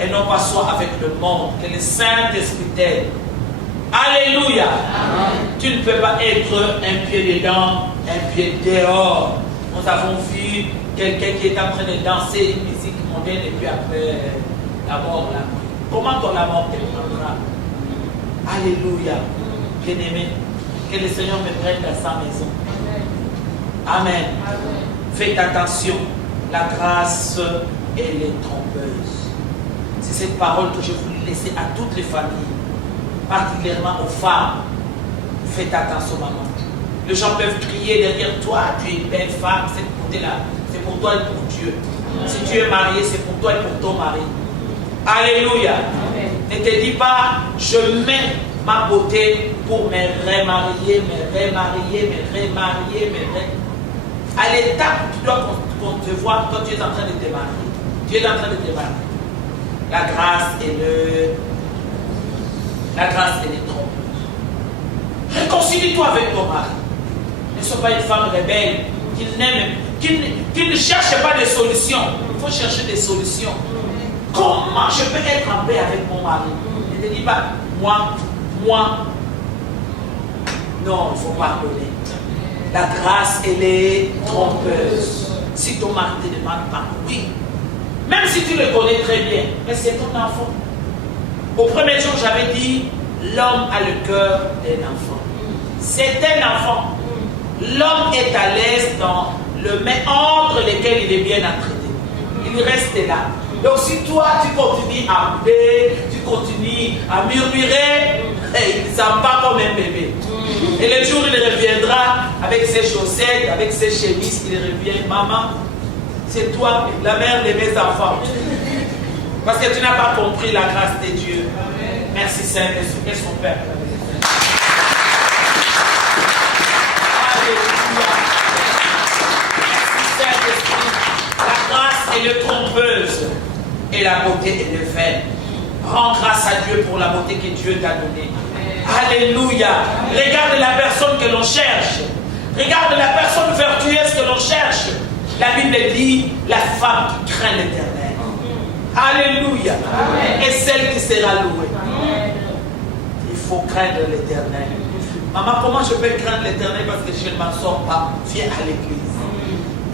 et non pas soit avec le monde. Que le Saint-Esprit t'aide. Alléluia. Amen. Tu ne peux pas être un pied dedans, un pied dehors. Nous avons vu quelqu'un qui est en train de danser une musique mondaine et puis après la mort là. Comment ton la mort te prendra? Alléluia. Bien-aimé, que le Seigneur me prenne dans sa maison. Amen. Amen. Faites attention. La grâce, elle est trompeuse. C'est cette parole que je voulais laisser à toutes les familles, particulièrement aux femmes. Faites attention, maman. Les gens peuvent crier derrière toi, tu es une belle femme, cette côté-là. C'est pour toi et pour Dieu. Si tu es marié, c'est pour toi et pour ton mari. Alléluia. Amen. Ne te dis pas, je mets ma beauté pour me remarier, À l'étape où tu dois qu'on te voit, quand tu es en train de te marier. Tu es en train de te marier. La grâce est trompeuse. Réconcilie-toi avec ton mari. Ne sois pas une femme rebelle qui ne cherche pas de solutions. Il faut chercher des solutions. Comment je peux être en paix avec mon mari? Ne te dis pas, moi. Non, il faut pardonner. La grâce, elle est trompeuse. Si ton mari te demande pardon, oui. Même si tu le connais très bien, mais c'est ton enfant. Au premier jour, j'avais dit, l'homme a le cœur d'un enfant. C'est un enfant. L'homme est à l'aise dans le méandre lesquels il est bien entraîné. Il reste là. Donc si toi tu continues à pleurer, tu continues à murmurer, il ne sent pas comme un bébé. Et le jour il reviendra avec ses chaussettes, avec ses chemises, il revient, maman, c'est toi la mère de mes enfants. Parce que tu n'as pas compris la grâce de Dieu. Merci Saint-Esprit, qu'est-ce qu'on fait? La grâce est le trompeuse et la beauté est le vaine. Rends grâce à Dieu pour la beauté que Dieu t'a donnée. Alléluia. Regarde la personne que l'on cherche. Regarde la personne vertueuse que l'on cherche. La Bible dit la femme qui craint l'Éternel. Alléluia. Et celle qui sera louée. Il faut craindre l'Éternel. Maman, comment je peux craindre l'Éternel parce que je ne m'en sors pas? Viens à l'église.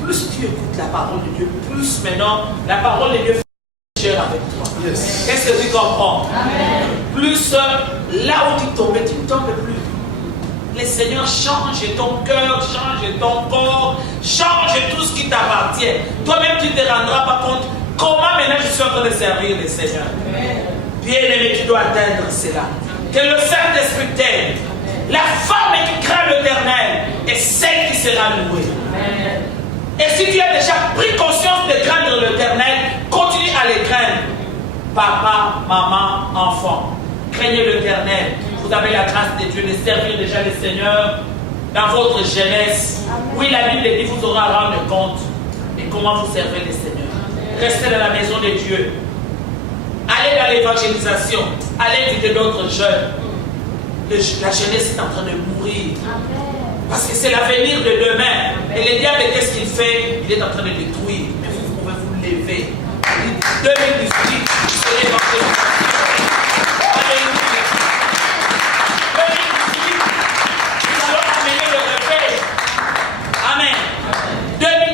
Plus tu écoutes la parole de Dieu, plus maintenant la parole de Dieu fait cher avec toi. Yes. Qu'est-ce que tu comprends? Amen. Plus là où tu tombes, tu ne tombes plus. Le Seigneur change ton cœur, change ton corps, change tout ce qui t'appartient. Toi-même, tu ne te rendras pas compte comment maintenant je suis en train de servir le Seigneur. Bien-aimé, tu dois atteindre cela. Que le Saint-Esprit t'aide. La femme qui craint l'Éternel est celle qui sera louée. Amen. Et si tu as déjà pris conscience de craindre l'Éternel, continue à les craindre. Papa, maman, enfant, craignez l'Éternel. Vous avez la grâce de Dieu de servir déjà le Seigneur dans votre jeunesse. Oui, la Bible dit vous aurez à rendre compte de comment vous servez le Seigneur. Restez dans la maison de Dieu. Allez dans l'évangélisation. Allez inviter d'autres jeunes. La jeunesse est en train de mourir. Parce que c'est l'avenir de demain. Et le diable, qu'est-ce qu'il fait? Il est en train de détruire. Mais vous pouvez vous lever. 2018, c'est l'évangélisation. Alléluia. 2018, nous allons amener le réveil. Amen.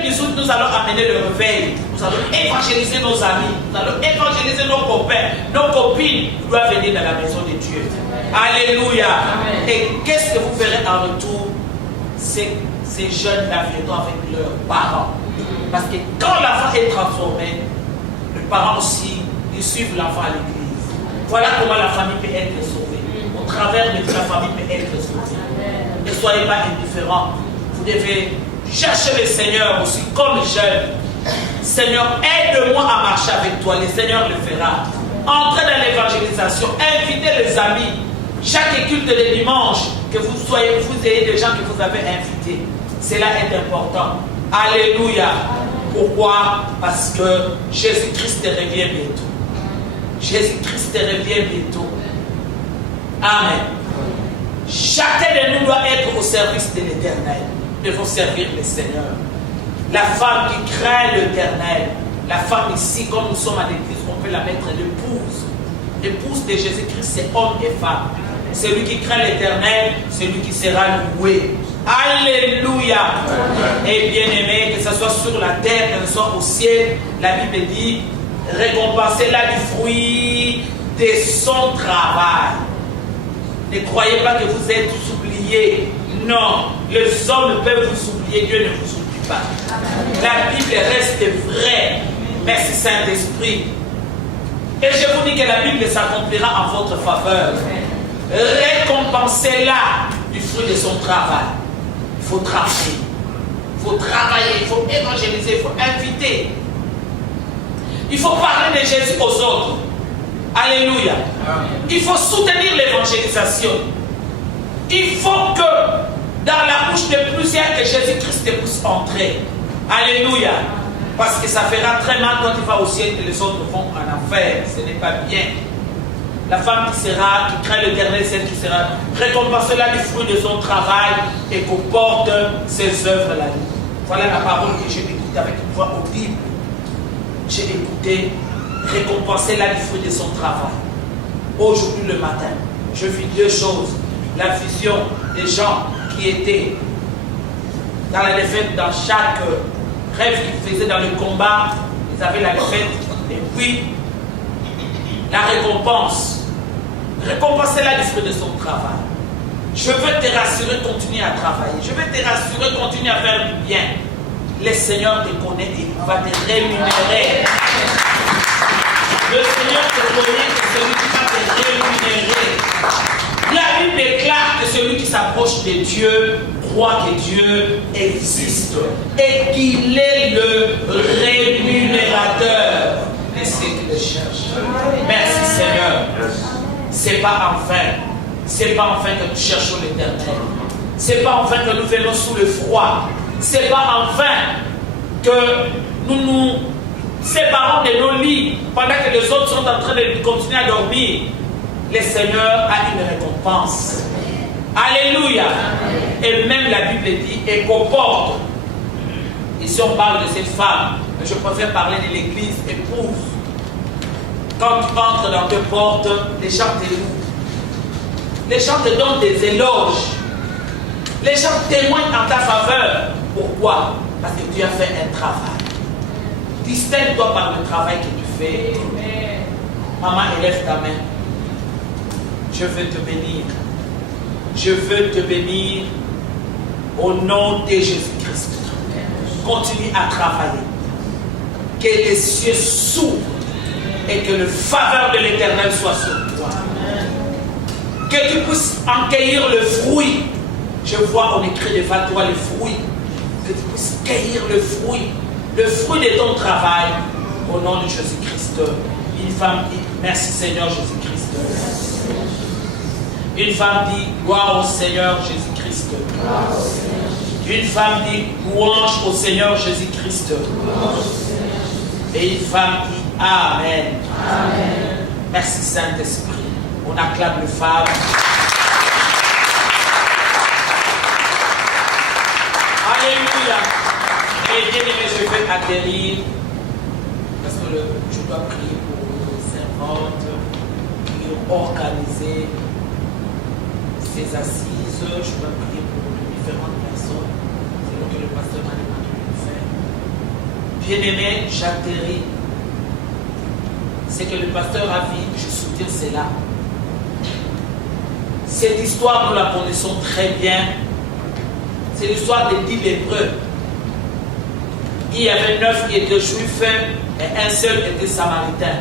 2018, nous allons amener le réveil. Nous allons évangéliser nos amis. Nous allons évangéliser nos copains, nos copines. Nous doivent venir dans la maison de Dieu. Alléluia. Amen. Et qu'est-ce que vous ferez en retour? Ces jeunes-là viendront avec leurs parents. Parce que quand l'enfant est transformé, les parents aussi, ils suivent l'enfant à l'église. Voilà comment la famille peut être sauvée. Au travers de la famille peut être sauvée. Ne soyez pas indifférents. Vous devez chercher le Seigneur aussi comme jeune. Seigneur, aide-moi à marcher avec toi. Le Seigneur le fera. Entrez dans l'évangélisation. Invitez les amis. Chaque culte de dimanche, que vous ayez des gens que vous avez invités. Cela est important. Alléluia. Pourquoi? Parce que Jésus-Christ revient bientôt. Jésus-Christ revient bientôt. Amen. Chacun de nous doit être au service de l'Éternel. Nous devons servir le Seigneur. La femme qui craint l'Éternel, la femme ici, comme nous sommes à l'église, on peut la mettre l'épouse. L'épouse de Jésus-Christ, c'est homme et femme. Celui qui craint l'Éternel, celui qui sera loué. Alléluia. Et bien aimé, que ce soit sur la terre, que ce soit au ciel, la Bible dit, récompensez-la du fruit de son travail. Ne croyez pas que vous êtes oubliés. Non, les hommes peuvent vous oublier, Dieu ne vous oublie pas. La Bible reste vraie. Merci Saint-Esprit. Et je vous dis que la Bible s'accomplira en votre faveur. Récompensez-la du fruit de son travail. Il faut travailler. Il faut travailler, il faut évangéliser, il faut inviter. Il faut parler de Jésus aux autres. Alléluia. Il faut soutenir l'évangélisation. Il faut que dans la bouche de plusieurs que Jésus-Christ puisse entrer. Alléluia. Parce que ça fera très mal quand il va au ciel et les autres vont en enfer. Ce n'est pas bien. La femme qui craint l'Éternel, celle qui sera récompensée-la du fruit de son travail et qu'on porte ses œuvres la nuit. Voilà la parole que j'ai écoutée avec une voix audible. J'ai écouté, récompensez-la du fruit de son travail. Aujourd'hui le matin, je vis deux choses. La vision des gens qui étaient dans la défaite, dans chaque rêve qu'ils faisaient dans le combat, ils avaient la défaite. Et puis, la récompense Récompensez-la du fruit de son travail. Je veux te rassurer, continue à travailler. Je veux te rassurer, continue à faire du bien. Le Seigneur te connaît et il va te rémunérer. Le Seigneur te connaît et celui qui va te rémunérer. La Bible déclare que celui qui s'approche de Dieu croit que Dieu existe et qu'il est le rémunérateur de ceux qui le cherchent. Merci Seigneur. C'est pas en vain. C'est pas en vain que nous cherchons l'Éternel. C'est pas en vain que nous venons sous le froid. C'est pas en vain que nous nous séparons de nos lits pendant que les autres sont en train de continuer à dormir. Le Seigneur a une récompense. Alléluia. Et même la Bible dit, et qu'aux portes. Ici on parle de cette femme, mais je préfère parler de l'église épouse. Quand tu entres dans tes portes, les gens te louent. Les gens te donnent des éloges. Les gens témoignent en ta faveur. Pourquoi? Parce que tu as fait un travail. Distingue-toi par le travail que tu fais. Maman, élève ta main. Je veux te bénir. Je veux te bénir au nom de Jésus-Christ. Continue à travailler. Que les cieux s'ouvrent et que le faveur de l'Éternel soit sur toi. Que tu puisses en cueillir le fruit. Je vois, on écrit devant toi le fruit. Que tu puisses cueillir le fruit de ton travail au nom de Jésus-Christ. Une femme dit, merci Seigneur Jésus-Christ. Une femme dit, gloire au Seigneur Jésus-Christ. Une femme dit, louange au Seigneur Jésus-Christ. Et une femme dit, Amen. Amen. Merci Saint-Esprit. On acclame les femmes. Alléluia. Et bien aimé, je vais atterrir parce que je dois prier pour les servantes qui ont organisé ces assises. Je dois prier pour les différentes personnes. C'est ce que le pasteur m'a demandé de faire. Bien aimé, j'atterris. C'est que le pasteur a vu, je soutiens cela. Cette histoire, nous la connaissons très bien. C'est l'histoire des 10 lépreux. Il y avait 9 qui étaient juifs et un seul était samaritain.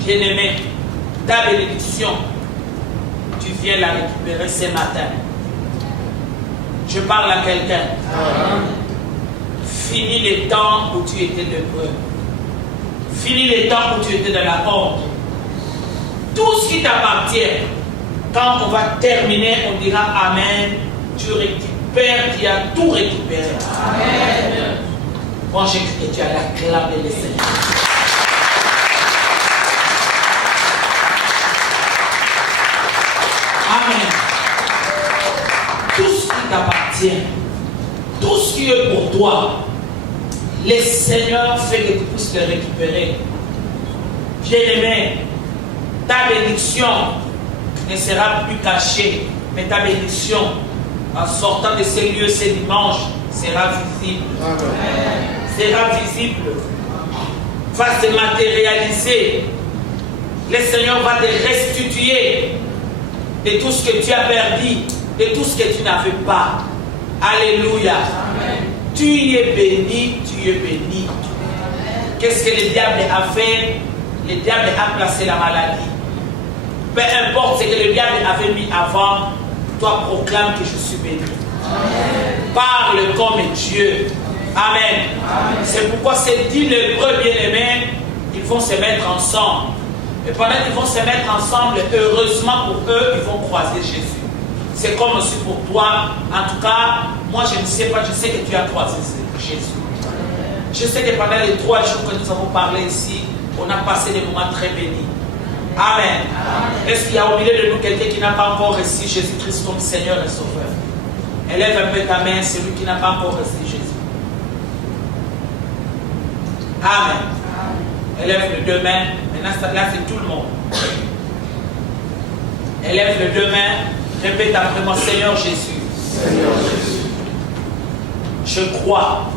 Bien-aimé, ta bénédiction, tu viens la récupérer ce matin. Je parle à quelqu'un. Fini les temps où tu étais lépreux. Fini les temps où tu étais dans la honte. Tout ce qui t'appartient, quand on va terminer, on dira Amen. Tu récupères, tu as tout récupéré. Amen. Moi, j'ai cru que tu allais acclamer le Seigneur. Amen. Tout ce qui t'appartient, tout ce qui est pour toi, le Seigneur fait que tu puisses le récupérer. Bien-aimé, ta bénédiction ne sera plus cachée, mais ta bénédiction, en sortant de ces lieux ce dimanche, sera visible. Amen. Sera visible. Va se matérialiser. Le Seigneur va te restituer de tout ce que tu as perdu, de tout ce que tu n'avais pas. Alléluia. Amen. Tu es béni, tu es béni. Qu'est-ce que le diable a fait? Le diable a placé la maladie. Peu importe ce que le diable avait mis avant, toi proclame que je suis béni. Amen. Parle comme Dieu. Amen. Amen. C'est pourquoi ces 10 lépreux bien-aimés, ils vont se mettre ensemble. Et pendant qu'ils vont se mettre ensemble, heureusement pour eux, ils vont croiser Jésus. C'est comme aussi pour toi. En tout cas, moi je ne sais pas, je sais que tu as croisé Jésus. Je sais que pendant les 3 jours que nous avons parlé ici, on a passé des moments très bénis. Amen. Est-ce qu'il y a au milieu de nous quelqu'un qui n'a pas encore reçu Jésus-Christ comme Seigneur et Sauveur? Élève un peu ta main, celui qui n'a pas encore reçu Jésus. Amen. Élève les 2 mains. Maintenant, là, c'est tout le monde. Élève les 2 mains. Répète après moi, Seigneur Jésus. Seigneur Jésus. Je crois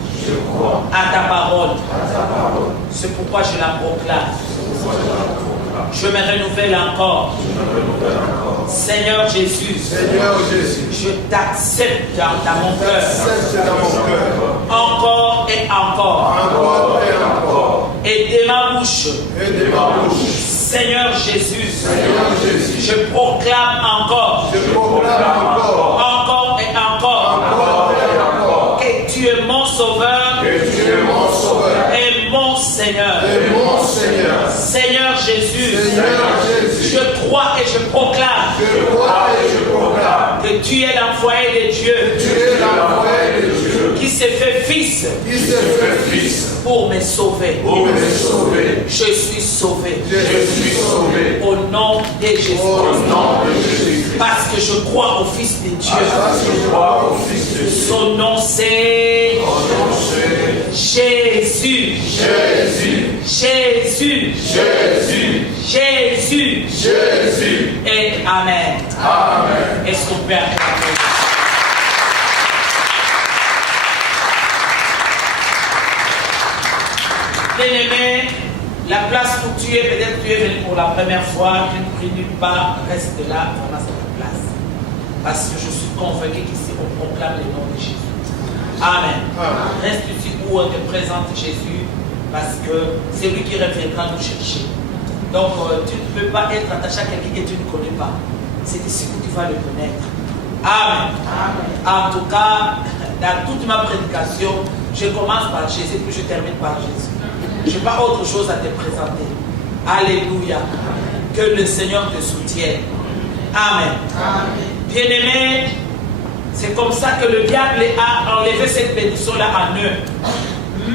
à ta parole. C'est pourquoi je la proclame. Je me renouvelle encore. Seigneur Jésus, je t'accepte dans mon cœur. Encore et encore. Et de ma bouche. Seigneur Jésus, je proclame encore. Encore et encore. Que tu es mon sauveur. Et mon Seigneur. Seigneur Jésus, je crois et je proclame que tu es l'envoyé de Dieu qui s'est fait fils pour me sauver. Je suis sauvé. Au nom de Jésus. Parce que je crois au Fils de Dieu. Son nom c'est Jésus. Jésus. Et Amen. Est-ce qu'on peut acclamer? Bien-aimé, la place où tu es, peut-être tu es venu pour la première fois, tu ne pries nulle part, reste là, vraiment c'est ta place. Parce que je suis convaincu qu'ici on proclame le nom de Jésus. Amen. Reste ici où on te présente Jésus, parce que c'est lui qui reviendra nous chercher. Donc tu ne peux pas être attaché à quelqu'un que tu ne connais pas. C'est ici que tu vas le connaître. Amen. En tout cas, dans toute ma prédication, je commence par Jésus, puis je termine par Jésus. Je n'ai pas autre chose à te présenter. Alléluia. Que le Seigneur te soutienne. Amen. Bien-aimé, c'est comme ça que le diable a enlevé cette bénédiction-là en eux.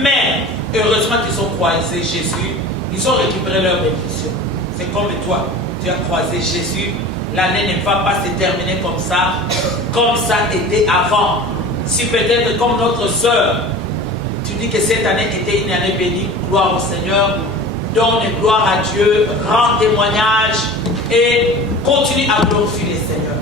Mais, heureusement qu'ils ont croisé Jésus, ils ont récupéré leur bénédiction. C'est comme toi, tu as croisé Jésus. L'année ne va pas se terminer comme ça était avant. Si peut-être comme notre sœur, tu dis que cette année était une année bénie, gloire au Seigneur, donne gloire à Dieu, rends témoignage et continue à glorifier le Seigneur.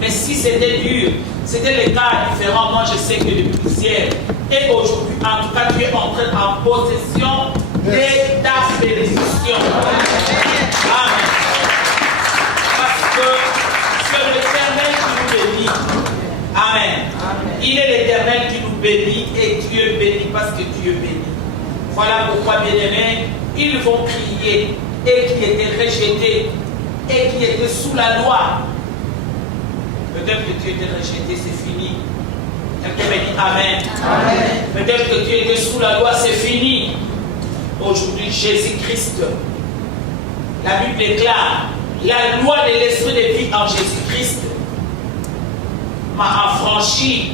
Mais si c'était dur, c'était le cas différent, moi je sais que depuis hier et aujourd'hui, en tout cas, tu es entré en possession de ta bénédiction. Amen. Parce que c'est l'Éternel qui nous bénit. Amen. Il est l'Éternel qui nous bénit et Dieu bénit parce que Dieu bénit. Voilà pourquoi, bien-aimés, ils vont crier et qui étaient rejetés et qui étaient sous la loi. Peut-être que tu étais rejeté, c'est fini. Quelqu'un me dit Amen. Peut-être que tu étais sous la loi, c'est fini. Aujourd'hui, Jésus-Christ, la Bible déclare, la loi de l'esprit de vie en Jésus-Christ m'a affranchi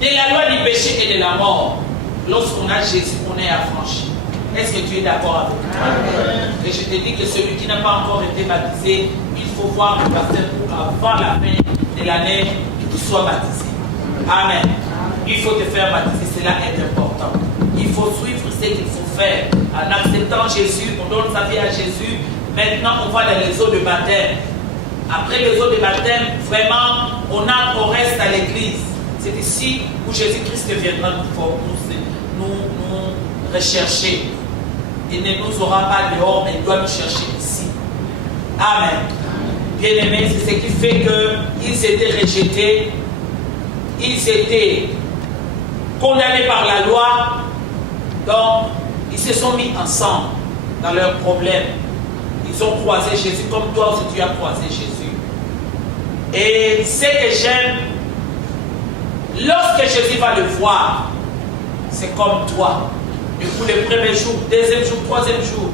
de la loi du péché et de la mort. Lorsqu'on a Jésus, on est affranchi. Est-ce que tu es d'accord avec moi? Et je te dis que celui qui n'a pas encore été baptisé, il faut voir le pasteur pour avant la fin de l'année qu'il soit baptisé. Amen. Il faut te faire baptiser, cela est important. Il faut suivre ce qu'il faut faire. En acceptant Jésus, on donne sa vie à Jésus. Maintenant, on va dans les eaux de baptême. Après les eaux de baptême, vraiment, on reste à l'église. C'est ici où Jésus-Christ viendra nous rechercher. Il ne nous aura pas dehors, mais il doit nous chercher ici. Amen. Bien-aimés, c'est ce qui fait qu'ils étaient rejetés, ils étaient condamnés par la loi, donc ils se sont mis ensemble dans leurs problèmes. Ils ont croisé Jésus comme toi aussi tu as croisé Jésus. Et ce que j'aime, lorsque Jésus va le voir, c'est comme toi. Du coup, le premier jour, deuxième jour, troisième jour,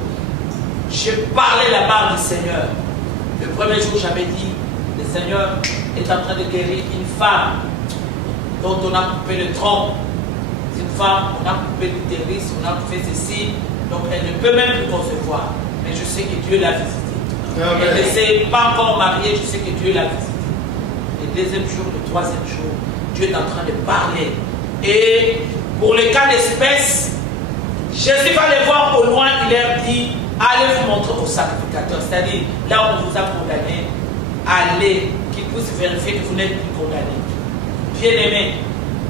je parlais la part du Seigneur. Le premier jour, j'avais dit, le Seigneur est en train de guérir une femme dont on a coupé le tronc. C'est une femme, on a coupé l'utérus, on a fait ceci, donc elle ne peut même plus concevoir. Mais je sais que Dieu l'a visitée. Elle ne s'est pas encore mariée, je sais que Dieu l'a visitée. Le deuxième jour, le troisième jour, Dieu est en train de parler. Et pour le cas d'espèce, Jésus va les voir au loin, il leur dit, allez vous montrer au sacrificateur. C'est-à-dire, là où on vous a condamné, allez, qu'il puisse vérifier que vous n'êtes plus condamné. Bien-aimé,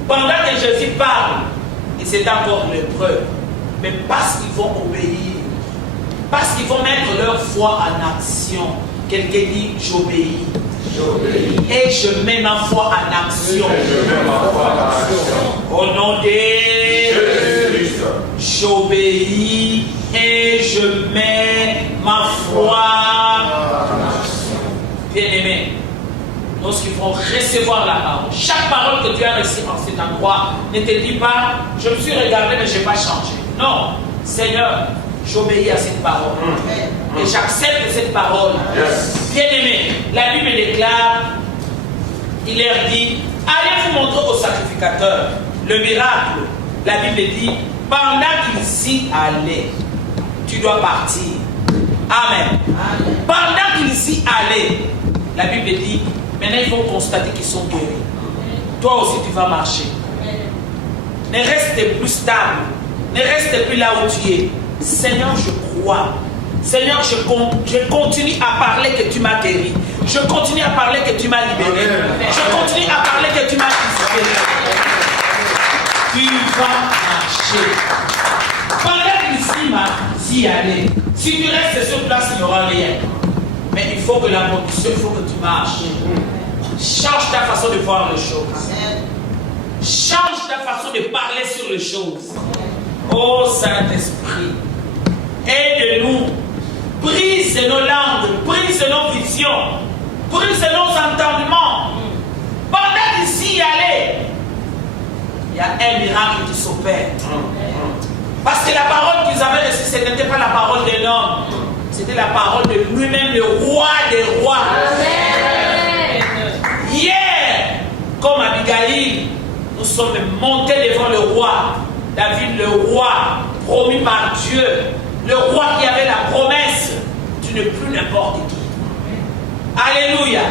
pendant que Jésus parle, et c'est encore l'épreuve, mais parce qu'ils vont obéir, Parce qu'ils vont mettre leur foi en action. Quelqu'un dit, j'obéis. Et je mets ma foi en action. Au nom de Jésus, j'obéis et je mets ma foi en action. Bien-aimé, lorsqu'ils vont recevoir la parole, chaque parole que tu as reçue en cet endroit, ne te dis pas, je me suis regardé mais je n'ai pas changé. Non, Seigneur, j'obéis à cette parole. Et j'accepte cette parole. Bien-aimé, la Bible déclare, il leur dit, allez vous montrer au sacrificateur le miracle. La Bible dit, pendant qu'ils y allaient, tu dois partir. Amen. Pendant qu'ils y allaient, la Bible dit, maintenant il faut constater qu'ils sont guéris. Toi aussi tu vas marcher. Ne reste plus stable. Ne reste plus là où tu es. Seigneur, je crois. Seigneur, je continue à parler que tu m'as guéri. Je continue à parler que tu m'as libéré. Je continue à parler que tu m'as libéré. Tu vas marcher. Pendant qu'ils y allaient, si tu restes sur place, il n'y aura rien. Mais il faut que la condition, il faut que tu marches. Change ta façon de voir les choses. Change ta façon de parler sur les choses. Oh Saint-Esprit, aide-nous. Brise nos langues, brise nos visions, brise nos entendements. Pendant qu'ici y aller, il y a un miracle qui s'opère. Parce que la parole qu'ils avaient reçue, ce n'était pas la parole d'un homme, c'était la parole de lui-même, le roi des rois. Amen. Hier, comme Abigail, nous sommes montés devant le roi. David, le roi promis par Dieu, le roi qui avait la promesse, tu n'es plus n'importe qui. Alléluia.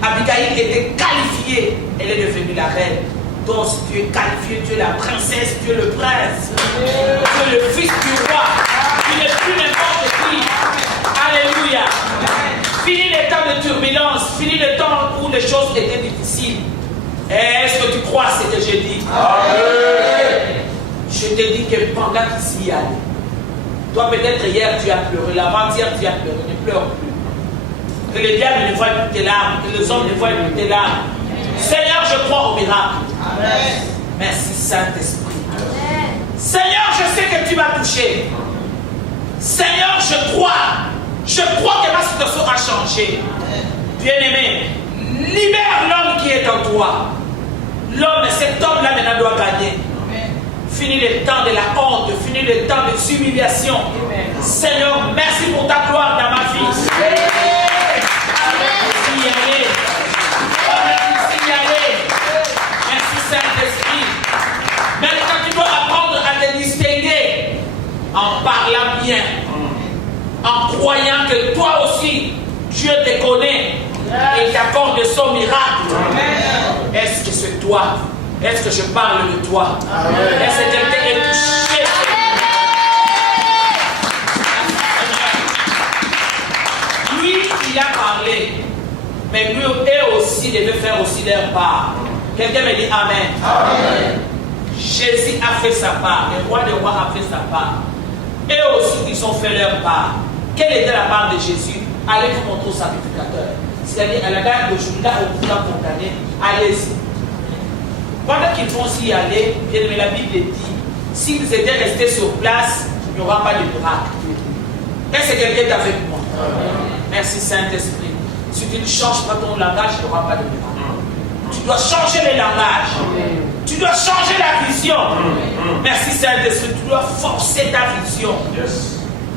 Abigail était qualifiée, elle est devenue la reine. Donc si tu es qualifié, tu es la princesse, tu es le prince, tu es le fils du roi, tu n'es plus n'importe qui. Alléluia. Fini les temps de turbulence, fini les temps où les choses étaient difficiles. Est-ce que tu crois ce que j'ai dit? Amen. Je te dis que pendant qu'ici y a, toi peut-être hier tu as pleuré, l'avant-hier tu as pleuré, ne pleure plus. Que les diables ne voient plus tes larmes, que les hommes ne voient plus tes larmes. Seigneur, je crois au miracle. Amen. Merci Saint-Esprit. Amen. Seigneur, je sais que tu m'as touché. Seigneur, je crois que ma situation a changé. Bien-aimé, libère l'homme qui est en toi. L'homme, cet homme-là maintenant doit gagner. Fini le temps de la honte, fini le temps des humiliations. Seigneur, merci pour ta gloire dans ma vie. Merci Saint-Esprit. Maintenant tu dois apprendre à te distinguer en parlant bien, en croyant que toi aussi Dieu te connaît et t'accorde son miracle. Est-ce que c'est toi? Est-ce que je parle de toi? Est-ce que quelqu'un est touché? Lui, il a parlé, mais lui et aussi devaient faire aussi leur part. Quelqu'un me dit Amen. Amen. Jésus a fait sa part, le roi des rois a fait sa part. Et aussi, ils ont fait leur part. Quelle était la part de Jésus? Allez vous montrer au sacrificateur. C'est-à-dire, à la date d'aujourd'hui, là où vous êtes condamné, allez-y. Pendant qu'ils vont s'y aller, bien aimé, la Bible dit, s'ils étaient restés sur place, il n'y aura pas de miracle. Est-ce que quelqu'un est avec moi? Merci Saint-Esprit. Si tu ne changes pas ton langage, il n'y aura pas de miracle. Tu dois changer le langage. Tu dois changer la vision. Merci Saint-Esprit. Tu dois forcer ta vision.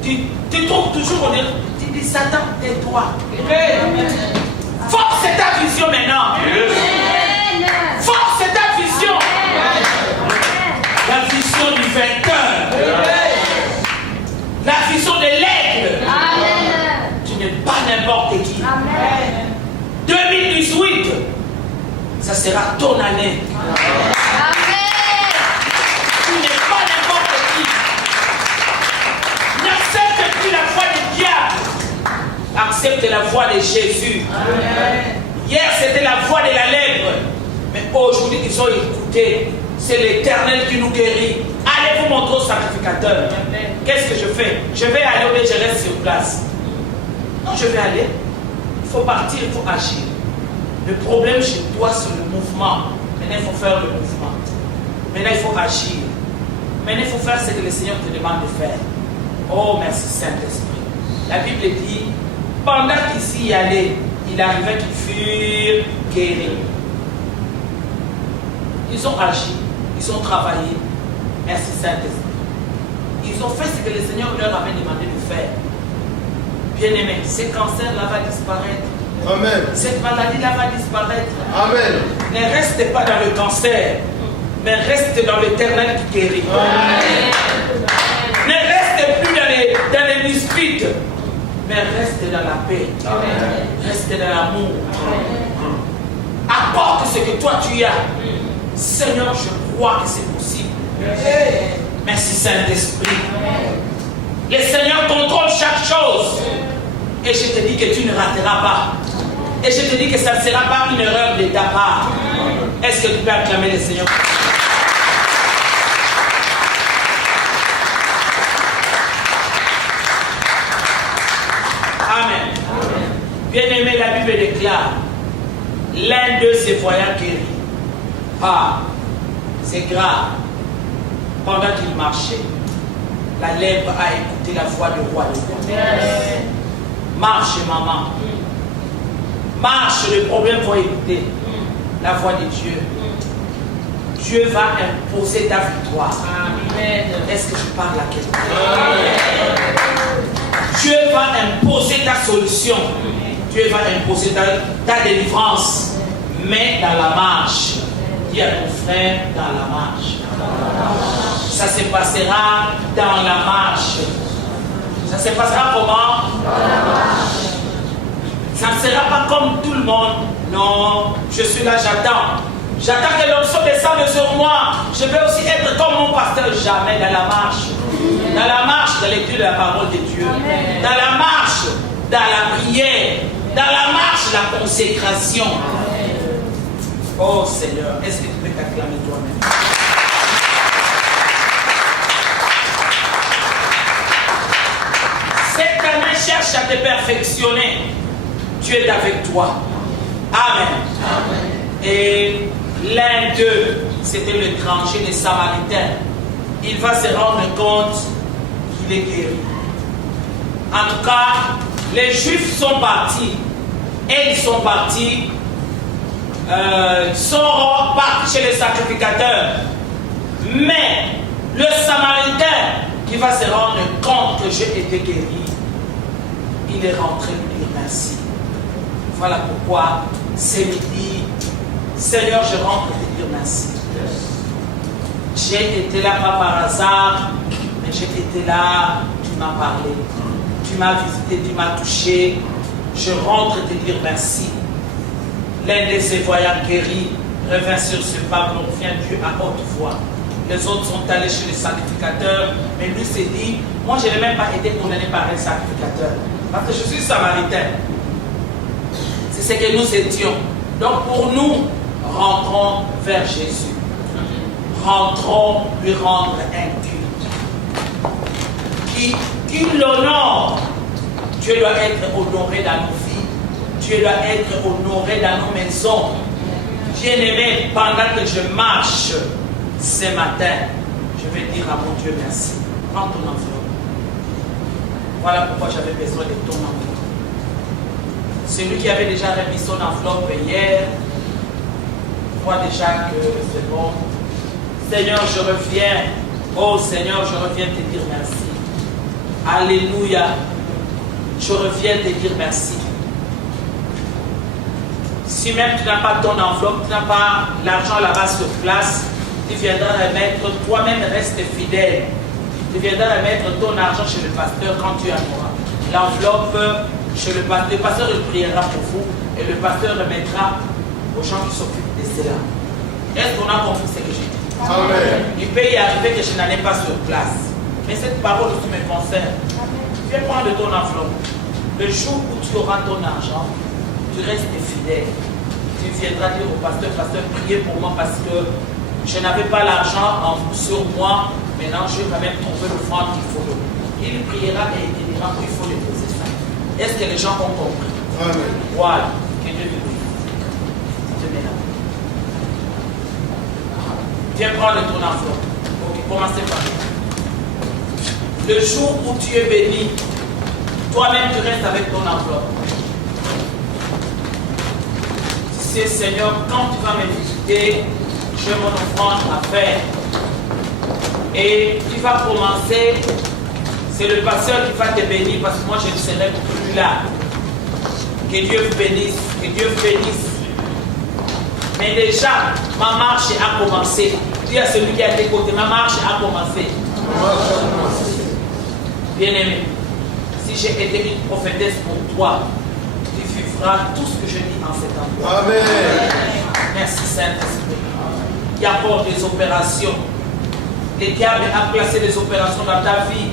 Tu trouves toujours, tu dis Satan, tais-toi. Force ta vision maintenant. Force ta vision. La vision du vainqueur. La vision de l'aigle. Tu n'es pas n'importe qui. 2018, ça sera ton année. Tu n'es pas n'importe qui. N'accepte plus la voix du diable. Accepte la voix de Jésus. Hier, c'était la voix de la lèvre. Mais aujourd'hui, ils ont écouté. C'est l'Éternel qui nous guérit. Allez vous montrer au sacrificateur. qu'est-ce que je fais? Je vais aller ou bien je reste sur place? Non, je vais aller. Il faut partir, il faut agir. Le problème chez toi, c'est le mouvement. Maintenant, il faut faire le mouvement. Maintenant, il faut agir. Maintenant, il faut faire ce que le Seigneur te demande de faire. Oh, merci Saint-Esprit. La Bible dit, pendant qu'ils s'y allaient, il arrivait qu'ils furent guéris. Ils ont agi, ils ont travaillé. Merci Saint-Esprit. Ils ont fait ce que le Seigneur leur avait demandé de faire. Bien-aimés, ce cancer-là va disparaître. Amen. Cette maladie-là va disparaître. Amen. Ne restez pas dans le cancer, mais restez dans l'Éternel qui guérit. Amen. Ne restez plus dans les disputes, mais restez dans la paix. Amen. Restez dans l'amour. Apporte ce que toi tu as. Seigneur, je crois que c'est possible. Merci Saint-Esprit. Le Seigneur contrôle chaque chose. Et je te dis que tu ne rateras pas. Et je te dis que ça ne sera pas une erreur de ta part. Est-ce que tu peux acclamer le Seigneur? Amen. Bien-aimé, la Bible déclare, l'un d'eux se voyant guéri. Ah, c'est grave. Pendant qu'il marchait, la lèvre a écouté la voix du roi des rois. Marche, maman. Marche, le problème va écouter la voix de Dieu. Dieu va imposer ta victoire. Amen. Est-ce que je parle à quelqu'un? Dieu va imposer ta solution. Dieu va imposer ta délivrance. Mais dans la marche. Dis à ton frère, dans la marche. Ça se passera dans la marche. Ça se passera comment? Dans la marche. Ça ne sera pas comme tout le monde. Non, je suis là, j'attends. J'attends que l'onction descende sur moi. Je vais aussi être comme mon pasteur. Jamais dans la marche. Dans la marche, dans l'étude de la parole de Dieu. Amen. Dans la marche, dans la prière. Dans la marche, la consécration. Amen. Oh Seigneur, est-ce que tu peux t'acclamer toi-même? Cette année cherche à te perfectionner. Dieu est avec toi. Amen. Amen. Et l'un d'eux, c'était l'étranger, les Samaritains. Il va se rendre compte qu'il est guéri. En tout cas, les Juifs sont partis. Et ils sont partis. Sont partis chez les sacrificateurs. Mais le Samaritain qui va se rendre compte que j'ai été guéri, il est rentré lui dire merci. Voilà pourquoi ce midi, Seigneur, je rentre te dire merci. J'ai été là pas par hasard, mais j'ai été là, tu m'as parlé, tu m'as visité, tu m'as touché. Je rentre te dire merci. L'un de ses voyants guéris revint sur ce pas, glorifiant Dieu à haute voix. Les autres sont allés chez les sacrificateurs, mais lui s'est dit, moi je n'ai même pas été condamné par un sacrificateur, parce que je suis samaritain. C'est ce que nous étions. Donc pour nous, rentrons vers Jésus. Rentrons lui rendre un culte. Qui l'honore. Dieu doit être honoré dans nos vies. Dieu doit être honoré dans nos maisons. Bien-aimé, pendant que je marche ce matin, je vais dire à mon Dieu merci. Prends ton enveloppe. Voilà pourquoi j'avais besoin de ton enveloppe. Celui qui avait déjà remis son enveloppe hier, voit déjà que c'est bon. Seigneur, je reviens. Oh Seigneur, je reviens te dire merci. Alléluia. Je reviens te dire merci. Si même tu n'as pas ton enveloppe, tu n'as pas l'argent là-bas sur place, tu viendras remettre, toi-même reste fidèle. Tu viendras remettre ton argent chez le pasteur quand tu en auras. L'enveloppe chez le pasteur il priera pour vous et le pasteur remettra aux gens qui s'occupent de cela. Est-ce qu'on a compris ce que j'ai dit? Amen. Il peut y arriver que je n'en ai pas sur place. Mais cette parole aussi me concerne. Viens prendre ton enveloppe. Le jour où tu auras ton argent, tu restes fidèle. Tu viendras dire au pasteur, pasteur, priez pour moi parce que je n'avais pas l'argent sur moi. Maintenant, je vais même trouver l'offrande qu'il faut donner. Il priera et il te dira où il faut déposer ça. Est-ce que les gens ont compris? Amen. Voilà. Que Dieu te bénisse. Je te mets là. Viens prendre ton enveloppe. Ok, commencez par là. Le jour où tu es béni, toi-même tu restes avec ton enveloppe. Tu sais, Seigneur, quand tu vas me visiter, j'ai mon offrande à faire. Et tu vas commencer, c'est le pasteur qui va te bénir parce que moi je ne serai plus là. Que Dieu vous bénisse, que Dieu vous bénisse. Mais déjà, ma marche a commencé. Dis à celui qui est à tes côtés, ma marche a commencé. Bien-aimé, si j'ai été une prophétesse pour toi, tu vivras tout ce que je dis en cet endroit. Amen. Merci Saint-Esprit. Il y a encore des opérations. Le diable a placé des opérations dans ta vie.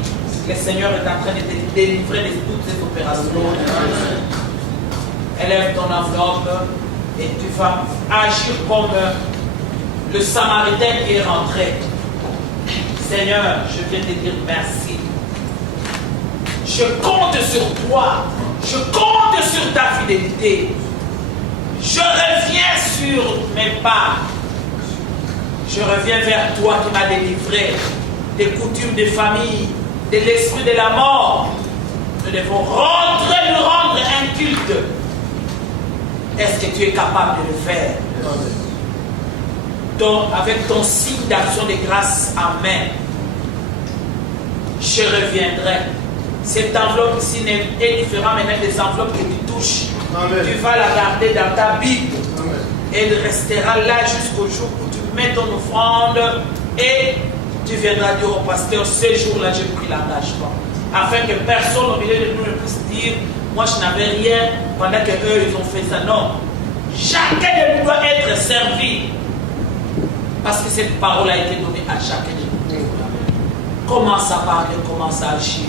Le Seigneur est en train de te délivrer de toutes ces opérations. Élève ton enveloppe et tu vas agir comme le Samaritain qui est rentré. Seigneur, je viens te dire merci. Je compte sur toi. Je compte sur ta fidélité. Je reviens sur mes pas. Je reviens vers toi qui m'as délivré des coutumes de famille, de l'esprit de la mort. Nous devons nous rendre un culte. Est-ce que tu es capable de le faire? Donc, avec ton signe d'action de grâce en main, je reviendrai. Cette enveloppe ici est différente maintenant des enveloppes que tu touches. Amen. Tu vas la garder dans ta Bible. Amen. Et elle restera là jusqu'au jour où tu mets ton offrande et tu viendras dire au pasteur, ce jour-là, j'ai pris l'engagement. Afin que personne au milieu de nous ne puisse dire, moi je n'avais rien pendant qu'eux ils ont fait ça. Non. Chacun de nous doit être servi. Parce que cette parole a été donnée à chacun de nous. Commence à parler, commence à agir.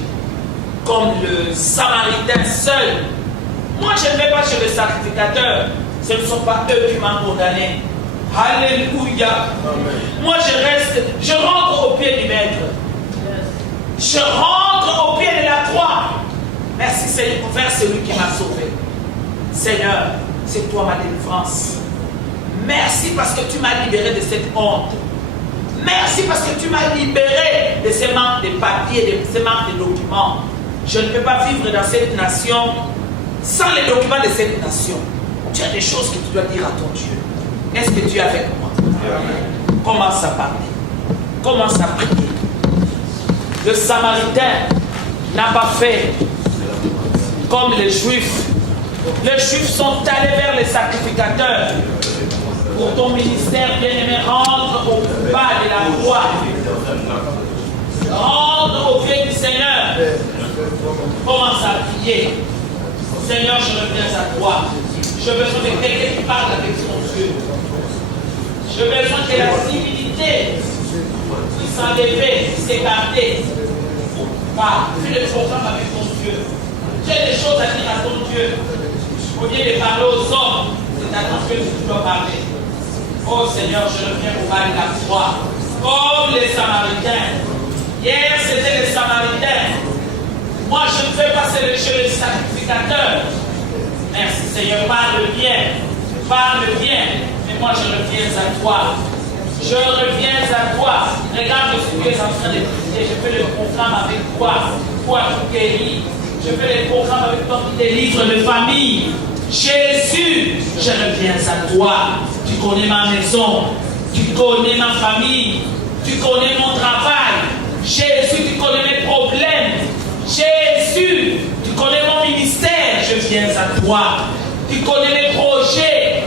Comme le Samaritain seul. Moi je ne vais pas chez le sacrificateur. Ce ne sont pas eux qui m'ont condamné. Alléluia. Amen. Moi je rentre au pied du maître. Je rentre au pied de la croix. Merci Seigneur vers celui qui m'a sauvé. Seigneur, c'est toi ma délivrance. Merci parce que tu m'as libéré de cette honte. Merci parce que tu m'as libéré de ces manques de papiers, de ces manques de documents. Je ne peux pas vivre dans cette nation sans les documents de cette nation. Tu as des choses que tu dois dire à ton Dieu. Est-ce que tu es avec moi? Amen. Commence à parler. Commence à prier. Le Samaritain n'a pas fait comme les Juifs. Les Juifs sont allés vers les sacrificateurs. Pour ton ministère, bien-aimé, rentre au bas de la croix. Rentre au pied du Seigneur. Commence à prier. Seigneur, je reviens à toi. J'ai besoin de quelqu'un qui parle avec son Dieu. J'ai besoin que la civilité puisse s'enlever, s'écarter. Fais le programme avec ton Dieu. Tu as des choses à dire à ton Dieu. Au lieu de parler aux hommes, c'est à ton Dieu que tu dois parler. Oh Seigneur, je reviens au bas de la croix. Comme les Samaritains. Hier, c'était les Samaritains. Moi, je ne fais pas chez les sacrificateurs. Merci Seigneur, parle bien. Parle bien. Mais moi, je reviens à toi. Je reviens à toi. Regarde ce que tu es en train de prier. Je fais le programme avec toi. Toi qui guéris. Je fais les programmes avec toi qui délivre de famille. Jésus, je reviens à toi. Tu connais ma maison. Tu connais ma famille. Tu connais mon travail. Jésus, tu connais mes problèmes. Jésus, tu connais mon ministère. Je viens à toi. Tu connais mes projets.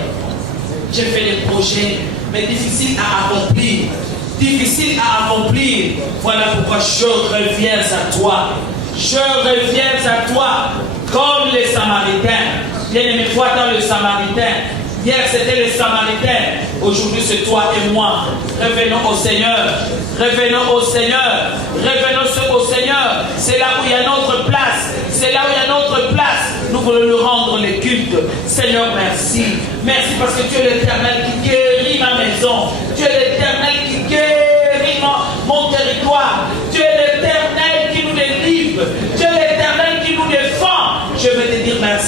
J'ai fait des projets, mais difficiles à accomplir. Difficiles à accomplir. Voilà pourquoi je reviens à toi. Je reviens à toi comme les Samaritains. Bien-aimé, toi dans le Samaritain. Hier c'était les Samaritains. Aujourd'hui c'est toi et moi. Revenons au Seigneur. Revenons au Seigneur. Revenons au Seigneur. C'est là où il y a notre place. C'est là où il y a notre place. Nous voulons nous rendre les cultes. Seigneur, merci. Merci parce que tu es l'Éternel qui guérit ma maison. Tu es l'Éternel qui guérit mon territoire. Tu es l'Éternel qui nous délivre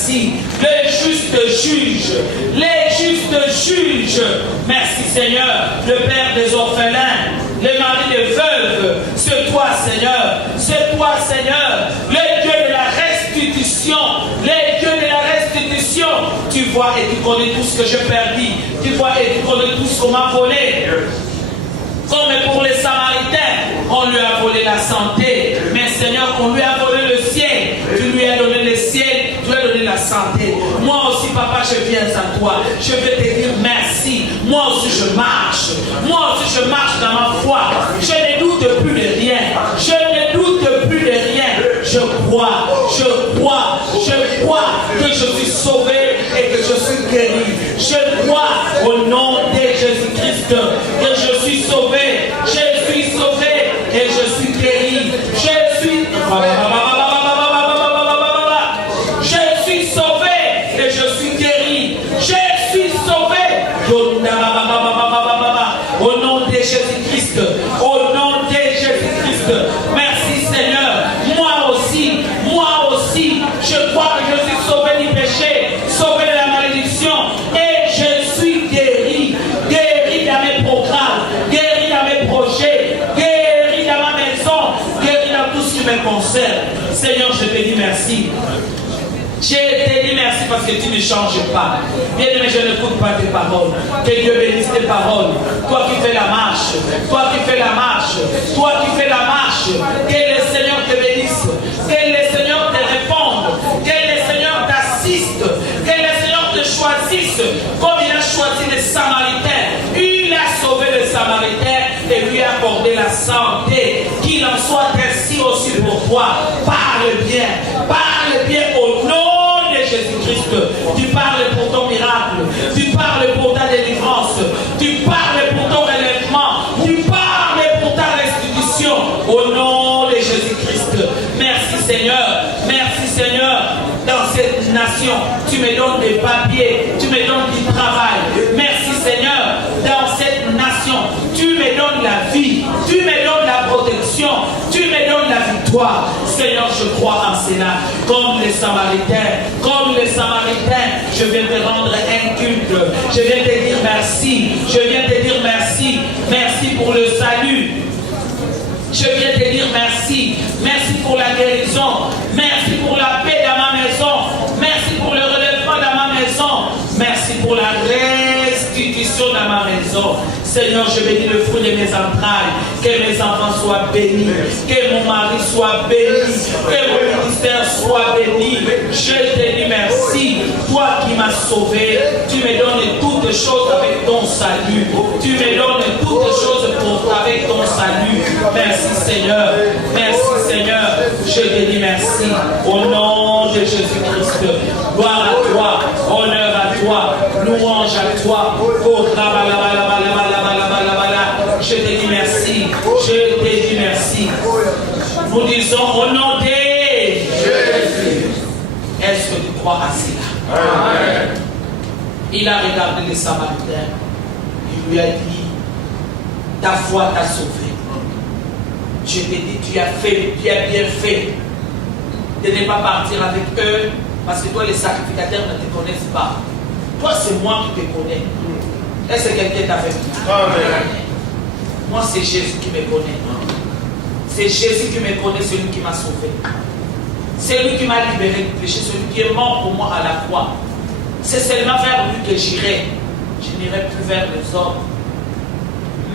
merci. Le juste juge, les justes juges. Merci Seigneur, le Père des orphelins, le mari des veuves. C'est toi Seigneur, c'est toi Seigneur, le Dieu de la restitution, le Dieu de la restitution. Tu vois et tu connais tout ce que j'ai perdu, tu vois et tu connais tout ce qu'on m'a volé. Comme pour les Samaritains, on lui a volé la santé. Mais Seigneur, on lui a volé le ciel. Tu lui as donné le ciel, tu lui as donné la santé. Moi aussi, Papa, je viens à toi. Je vais te dire merci. Moi aussi, je marche. Moi aussi, je marche dans ma foi. Je ne doute plus de rien. Je ne doute plus de rien. Je crois que je suis sauvé et que je suis guéri. Je crois au nom de Jésus-Christ que je suis sauvé. Je suis sauvé et je suis guéri. Je suis sauvé et je suis guéri. Je suis sauvé. Au nom de Jésus-Christ. Au nom de Jésus-Christ. Merci Seigneur. Moi aussi, je crois que je suis sauvé du péché, sauvé de la malédiction et je suis guéri. Guéri dans mes programmes, guéri dans mes projets, guéri dans ma maison, guéri dans tout ce qui me concerne. Seigneur, je te dis merci. Je te dis merci parce que tu ne changes pas. Bien aimé, je n'écoute pas tes paroles. Que Dieu bénisse tes paroles. Toi qui fais la marche, toi qui fais la marche, toi qui fais la marche, que le Seigneur te bénisse, que le Seigneur te réponde, que le Seigneur t'assiste, que le Seigneur te choisisse comme il a choisi les Samaritains. Il a sauvé les Samaritains et lui a accordé la santé. Qu'il en soit ainsi aussi pour toi. Parle bien au nom de Jésus-Christ. Tu parles pour ton miracle, tu parles pour ta délivrance, tu parles pour ton relèvement, tu parles pour ta restitution au nom de Jésus-Christ. Merci Seigneur, dans cette nation, tu me donnes des papiers, tu me donnes du travail. Merci Seigneur, dans cette nation, tu me donnes la vie, tu me donnes la protection, tu me donnes la victoire. Seigneur, je crois en cela. Comme les Samaritains, je viens te rendre un culte. Je viens te dire merci. Merci pour le salut. Je viens te dire merci. Merci pour la guérison. Merci pour la paix dans ma maison. Merci pour le relèvement dans ma maison. Merci pour la restitution dans ma maison. Seigneur, je bénis le fruit de mes entrailles. Que mes enfants soient bénis. Que mon mari soit béni. Que mon ministère soit béni. Je te dis merci. Toi qui m'as sauvé, tu me donnes toutes choses avec ton salut. Tu me donnes toutes choses avec ton salut. Merci Seigneur. Je te dis merci. Au nom de Jésus-Christ. Gloire à toi. Honneur à toi. Louange à toi. Je te dis merci. Nous disons au nom de Jésus. Est-ce que tu crois à cela? Amen. Il a regardé les Samaritains. Il lui a dit, ta foi t'a sauvé. Je te dis, tu as bien fait de ne pas partir avec eux parce que toi, les sacrificateurs ne te connaissent pas. Toi, c'est moi qui te connais. Est-ce que quelqu'un t'a fait? Amen. Moi, c'est Jésus qui me connaît. C'est Jésus qui me connaît, celui qui m'a sauvé. C'est lui qui m'a libéré du péché, celui qui est mort pour moi à la croix. C'est seulement vers lui que j'irai. Je n'irai plus vers les hommes.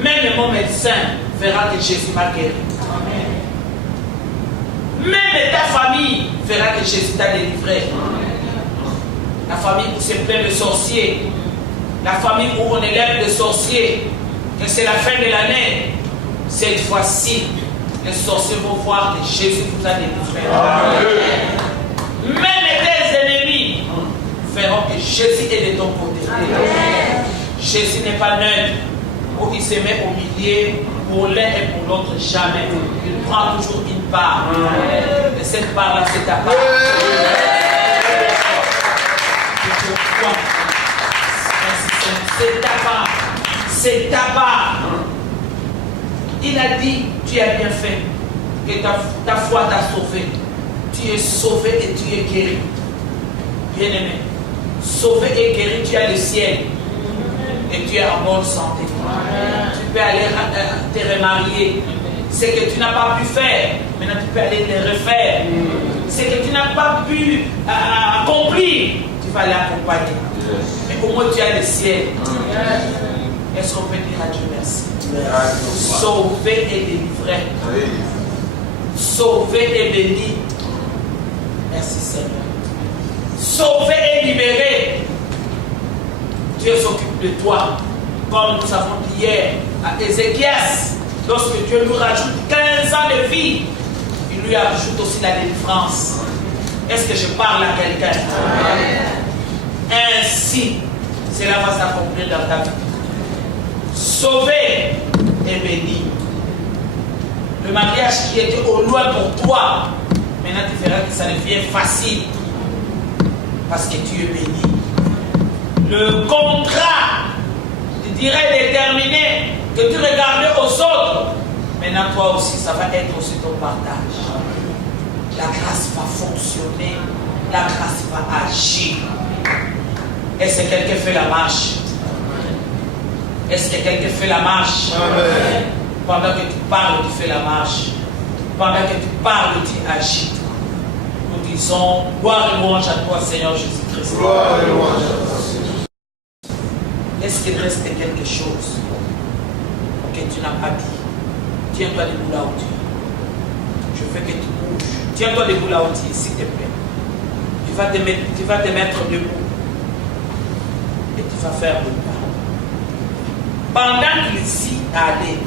Même mon médecin verra que Jésus m'a guéri. Amen. Même ta famille verra que Jésus t'a délivré. La famille où c'est plein de sorciers. La famille où on élève des sorciers. Que c'est la fin de l'année. Cette fois-ci, les sorciers vont voir que Jésus vous a délivré. Amen. Même tes ennemis verront que Jésus est de ton côté. Amen. Jésus n'est pas neutre. Où il se met au milieu pour l'un et pour l'autre, jamais. Il prend toujours une part. Et cette part-là, c'est ta part. C'est ta part. C'est ta part. Il a dit, tu as bien fait, que ta foi t'a sauvé. Tu es sauvé et tu es guéri. Bien-aimé, sauvé et guéri, tu as le ciel. Et tu es en bonne santé. Tu peux aller te remarier. Ce que tu n'as pas pu faire, maintenant tu peux aller le refaire. Ce que tu n'as pas pu accomplir, tu vas l'accompagner. Mais au moins tu as le ciel. Est-ce qu'on peut dire à Dieu merci? Sauvé et délivré. Sauvé et béni. Merci Seigneur. Sauvé et libéré. Dieu s'occupe de toi. Comme nous avons dit hier à Ézéchias, lorsque Dieu nous rajoute 15 ans de vie, il lui ajoute aussi la délivrance. Est-ce que je parle à quelqu'un? Ainsi, cela va s'accomplir dans ta vie. Sauvé et béni. Le mariage qui était au loin pour toi, maintenant tu verras que ça devient facile. Parce que tu es béni. Le contrat, tu dirais déterminé, que tu regardais aux autres. Maintenant toi aussi, ça va être aussi ton partage. La grâce va fonctionner. La grâce va agir. Est-ce que quelqu'un fait la marche? Est-ce que quelqu'un fait la marche? Amen. Pendant que tu parles, tu fais la marche. Pendant que tu parles, tu agis. Nous disons, gloire et louange à toi, Seigneur Jésus-Christ. Gloire et louange à toi, Seigneur. Est-ce qu'il reste quelque chose que tu n'as pas dit? Tiens-toi debout là où tu es. Je veux que tu bouges. Tiens-toi debout là où tu es, s'il te plaît. Tu vas te mettre debout. Et tu vas faire le pas. Pendant qu'il s'y allait,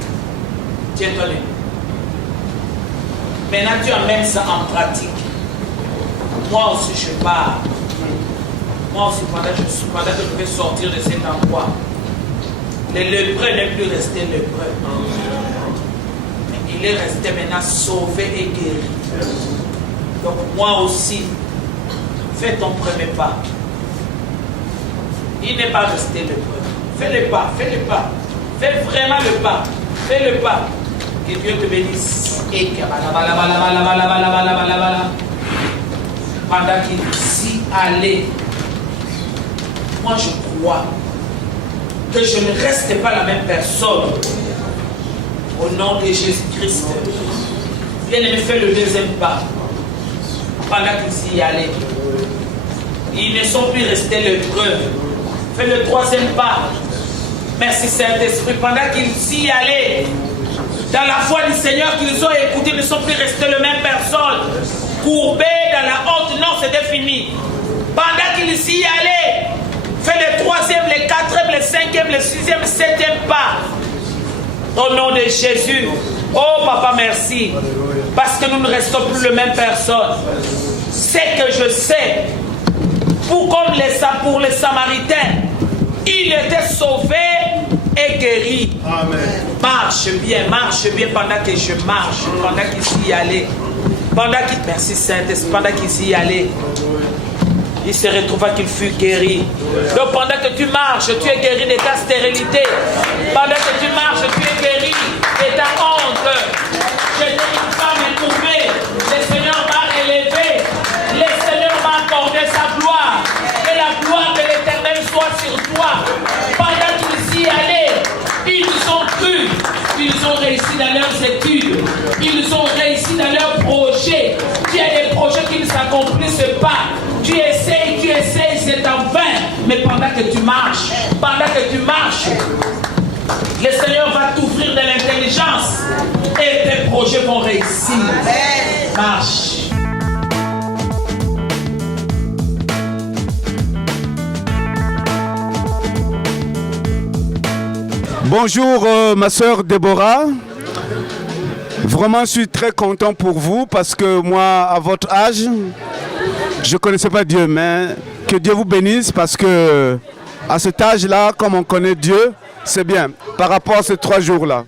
tiens-toi debout. Maintenant, tu amènes ça en pratique. Moi aussi, je pars. Moi aussi, pendant que je vais sortir de cet endroit, le lépreux n'est plus resté lépreux. Mais il est resté maintenant sauvé et guéri. Donc, moi aussi, fais ton premier pas. Il n'est pas resté lépreux. Fais le pas, fais le pas. Fais vraiment le pas. Fais le pas. Que Dieu te bénisse. Et que pendant qu'il s'y allait, moi je crois que je ne reste pas la même personne. Au nom de Jésus-Christ. Bien-aimé, fais le deuxième pas. Pendant qu'il s'y allait. Ils ne sont plus restés lépreux. Fais le troisième pas. Merci Saint-Esprit. Pendant qu'ils s'y allaient, dans la foi du Seigneur qu'ils ont écouté, ils ne sont plus restés les mêmes personnes. Courbés dans la honte, non, c'était fini. Pendant qu'ils s'y allaient, fais le troisième, le quatrième, le cinquième, le sixième, septième pas. Au nom de Jésus. Oh Papa, merci. Parce que nous ne restons plus les mêmes personnes. C'est que je sais. Pour les Samaritains, il était sauvé et guéri. Amen. Marche bien pendant que je marche, pendant qu'il s'y allait. Merci Saint-Esprit, pendant qu'il s'y allait. Il se retrouva qu'il fut guéri. Donc pendant que tu marches, tu es guéri de ta stérilité. Pendant que tu marches, tu es guéri de ta honte. Je n'ai pas m'éprouvé. Le Seigneur m'a élevé. Le Seigneur m'a accordé sa gloire. Que la gloire de l'Éternel soit sur toi. Pendant qu'ils s'y allaient, ils ont cru. Ils ont réussi dans leurs études. Ils ont réussi dans leurs projets. Tu as des projets qui ne s'accomplissent pas. Tu essayes, c'est en vain. Mais pendant que tu marches, le Seigneur va t'ouvrir de l'intelligence et tes projets vont réussir. Marche. Bonjour ma sœur Déborah. Vraiment, je suis très content pour vous parce que moi, à votre âge, je ne connaissais pas Dieu, mais que Dieu vous bénisse parce que à cet âge-là, comme on connaît Dieu, c'est bien par rapport à ces 3 jours-là.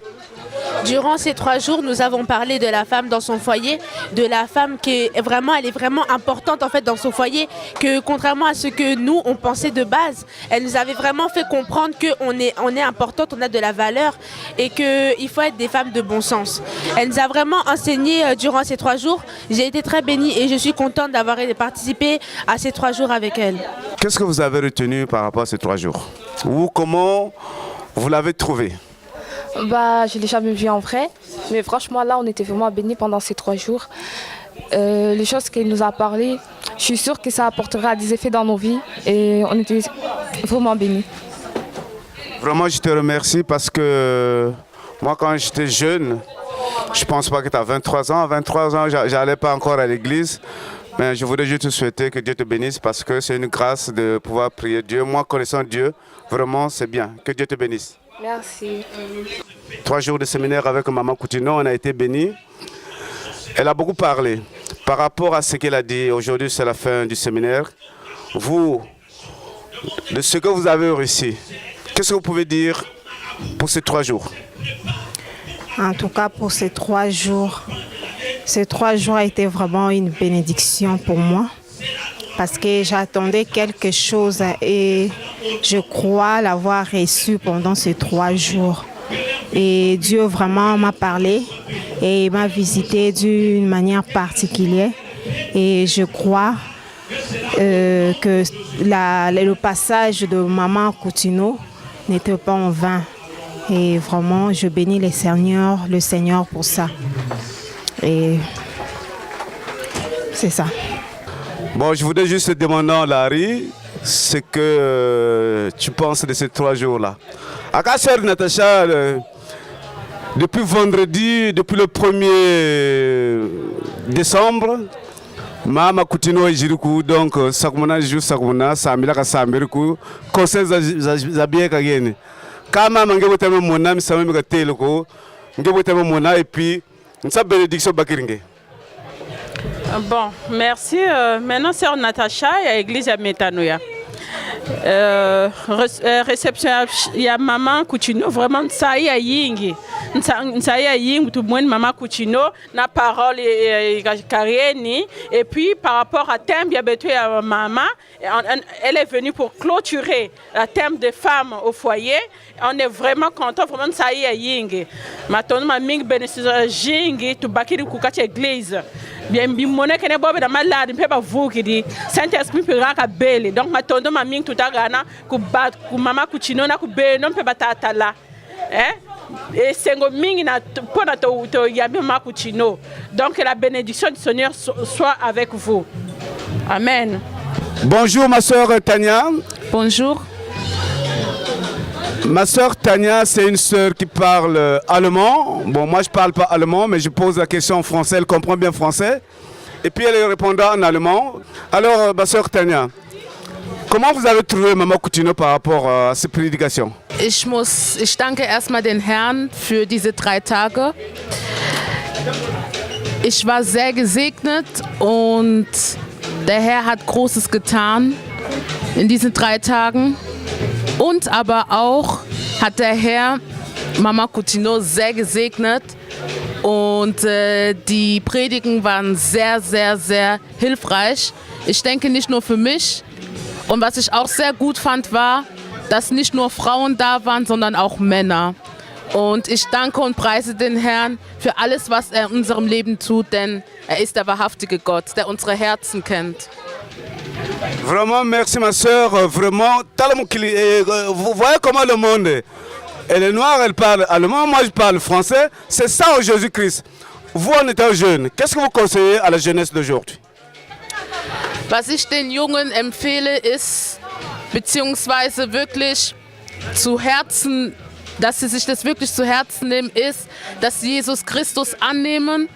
Durant ces 3 jours, nous avons parlé de la femme dans son foyer, de la femme qui est vraiment, elle est vraiment importante en fait dans son foyer, que contrairement à ce que nous on pensait de base, elle nous avait vraiment fait comprendre qu'on est importante, on a de la valeur et qu'il faut être des femmes de bon sens. Elle nous a vraiment enseigné durant ces 3 jours. J'ai été très bénie et je suis contente d'avoir participé à ces 3 jours avec elle. Qu'est-ce que vous avez retenu par rapport à ces 3 jours? Ou comment vous l'avez trouvé? Bah, je ne l'ai jamais vu en vrai, mais franchement là on était vraiment bénis pendant ces 3 jours. Les choses qu'elle nous a parlé, je suis sûre que ça apportera des effets dans nos vies et on était vraiment bénis. Vraiment je te remercie parce que moi quand j'étais jeune, je ne pense pas que tu as 23 ans. À 23 ans, je n'allais pas encore à l'église. Mais je voudrais juste te souhaiter que Dieu te bénisse parce que c'est une grâce de pouvoir prier Dieu. Moi, connaissant Dieu, vraiment, c'est bien. Que Dieu te bénisse. Merci. 3 jours de séminaire avec Maman Coutinho, on a été bénis. Elle a beaucoup parlé par rapport à ce qu'elle a dit. Aujourd'hui, c'est la fin du séminaire. Vous, de ce que vous avez réussi, qu'est-ce que vous pouvez dire pour ces 3 jours? En tout cas, pour ces 3 jours, ces 3 jours a été vraiment une bénédiction pour moi parce que j'attendais quelque chose et je crois l'avoir reçu pendant ces 3 jours. Et Dieu vraiment m'a parlé et m'a visité d'une manière particulière et je crois que le passage de Maman Coutinho n'était pas en vain. Et vraiment, je bénis le Seigneur pour ça. Et c'est ça. Bon, je voudrais juste te demander, Larry, ce que tu penses de ces 3 jours-là. À ta sœur Natacha, depuis vendredi, depuis le 1er décembre, Mama Coutinho et Jirikou, donc Sakumana Jou Sakumana, Samila Samirikou, conseil Zabie Kageni. Quand Maman Ngebote Mona, Missame Megateloko, Ngebote Mona, et puis, une bénédiction Bakiringue. Bon, merci. Maintenant, sœur Natacha et l'église à Metanoia. Réception, il y a Maman Coutinho, vraiment, ça y est, yingi. Ça y est, yingi, tout le monde, Maman Coutinho, la parole est carrénie. Et puis, par rapport à thème, il y a Maman, elle est venue pour clôturer le thème des femmes au foyer. On est vraiment content, vraiment, ça y est, yingi. Maintenant, ma ming bénéficie jingi, tout bakiri kukati église. Bien, mon équipe est bonne, mais malade, ne peut pas vous qui dit. Saint-Esprit peut pas belle. Donc, maintenant, ma ming tout à gana, que Maman Coutinho na que belle, non peut pas tata là. Et c'est un ming na pour notre yabi Maman Coutinho. Donc, la bénédiction du Seigneur soit avec vous. Amen. Bonjour, ma soeur Tania. Bonjour. Ma soeur Tania, c'est une soeur qui parle allemand. Bon, moi je ne parle pas allemand, mais je pose la question en français, elle comprend bien français. Et puis elle répondra en allemand. Alors, ma soeur Tania, comment vous avez trouvé Maman Coutinho par rapport à ces prédications? Ich danke erstmal den Herrn für diese 3 Tage. Ich war sehr gesegnet und der Herr hat Großes getan in diesen 3 Tagen. Und aber auch hat der Herr Mama Coutinho sehr gesegnet und die Predigen waren sehr, sehr, sehr hilfreich. Ich denke nicht nur für mich. Und was ich auch sehr gut fand, war, dass nicht nur Frauen da waren, sondern auch Männer. Und ich danke und preise den Herrn für alles, was er in unserem Leben tut, denn er ist der wahrhaftige Gott, der unsere Herzen kennt. Vraiment, merci ma soeur. Vraiment, vous voyez comment le monde est. Elle est noire, elle parle allemand, moi je parle français. C'est ça au Jésus-Christ. Vous en étant jeune, qu'est-ce que vous conseillez à la jeunesse d'aujourd'hui? Was ich den Jungen empfehle, ist, beziehungsweise wirklich zu Herzen, dass sie sich das wirklich zu Herzen nehmen, ist, dass sie Jesus Christus annehmen,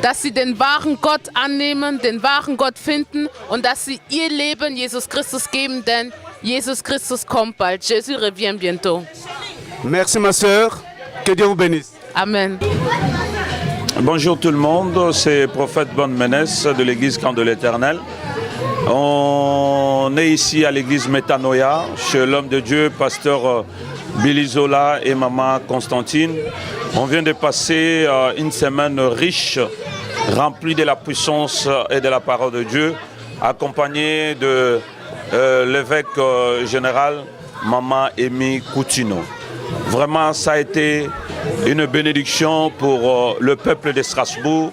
dass sie den wahren Gott annehmen, den wahren Gott finden und dass sie ihr Leben Jesus Christus geben, denn Jesus Christus kommt bald. Jésus revient bientôt. Merci ma sœur, que Dieu vous bénisse. Amen. Bonjour tout le monde, c'est Prophète Bonne Ménès de l'église Camp de l'Éternel. On est ici à l'église Metanoia, chez l'homme de Dieu, pasteur Billy Zola et maman Constantine. On vient de passer une semaine riche, remplie de la puissance et de la parole de Dieu, accompagnée de l'évêque général, maman Amy Coutinho. Vraiment, ça a été une bénédiction pour le peuple de Strasbourg.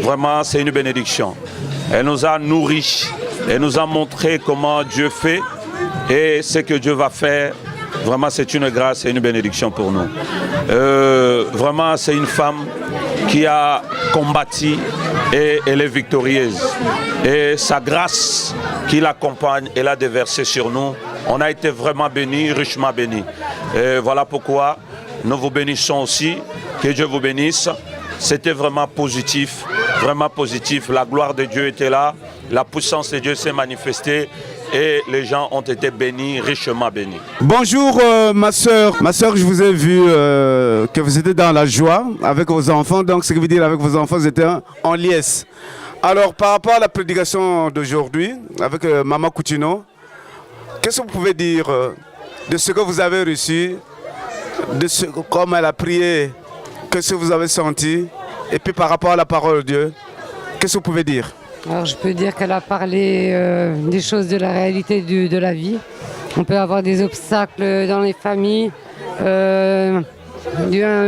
Vraiment, c'est une bénédiction. Elle nous a nourris, elle nous a montré comment Dieu fait et ce que Dieu va faire. Vraiment, c'est une grâce et une bénédiction pour nous. Vraiment, c'est une femme qui a combattu et elle est victorieuse. Et sa grâce qui l'accompagne, elle a déversé sur nous. On a été vraiment bénis, richement bénis. Et voilà pourquoi nous vous bénissons aussi. Que Dieu vous bénisse. C'était vraiment positif, vraiment positif. La gloire de Dieu était là, la puissance de Dieu s'est manifestée et les gens ont été bénis, richement bénis. Bonjour ma soeur. Ma soeur, je vous ai vu que vous étiez dans la joie avec vos enfants. Donc ce qui veut dire avec vos enfants, vous étiez en liesse. Alors par rapport à la prédication d'aujourd'hui avec maman Coutinho, qu'est-ce que vous pouvez dire de ce que vous avez reçu, de ce comme elle a prié, qu'est-ce que vous avez senti, et puis par rapport à la parole de Dieu, qu'est-ce que vous pouvez dire? Alors je peux dire qu'elle a parlé des choses de la réalité de la vie. On peut avoir des obstacles dans les familles, un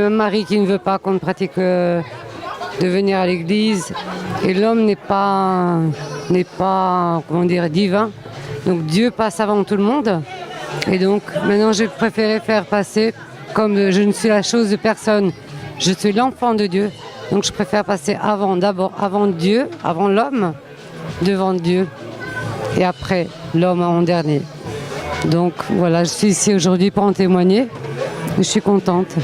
mari qui ne veut pas qu'on pratique de venir à l'église, et l'homme n'est pas comment dire, divin. Donc Dieu passe avant tout le monde. Et donc maintenant j'ai préféré faire passer, comme je ne suis la chose de personne, je suis l'enfant de Dieu. Donc je préfère passer d'abord avant Dieu, avant l'homme, devant Dieu, et après l'homme en dernier. Donc voilà, je suis ici aujourd'hui pour en témoigner. Je suis contente.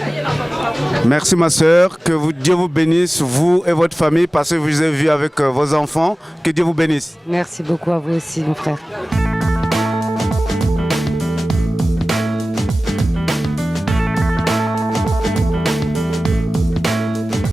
Merci ma soeur, que Dieu vous bénisse, vous et votre famille, parce que vous avez vu avec vos enfants. Que Dieu vous bénisse. Merci beaucoup à vous aussi, mon frère.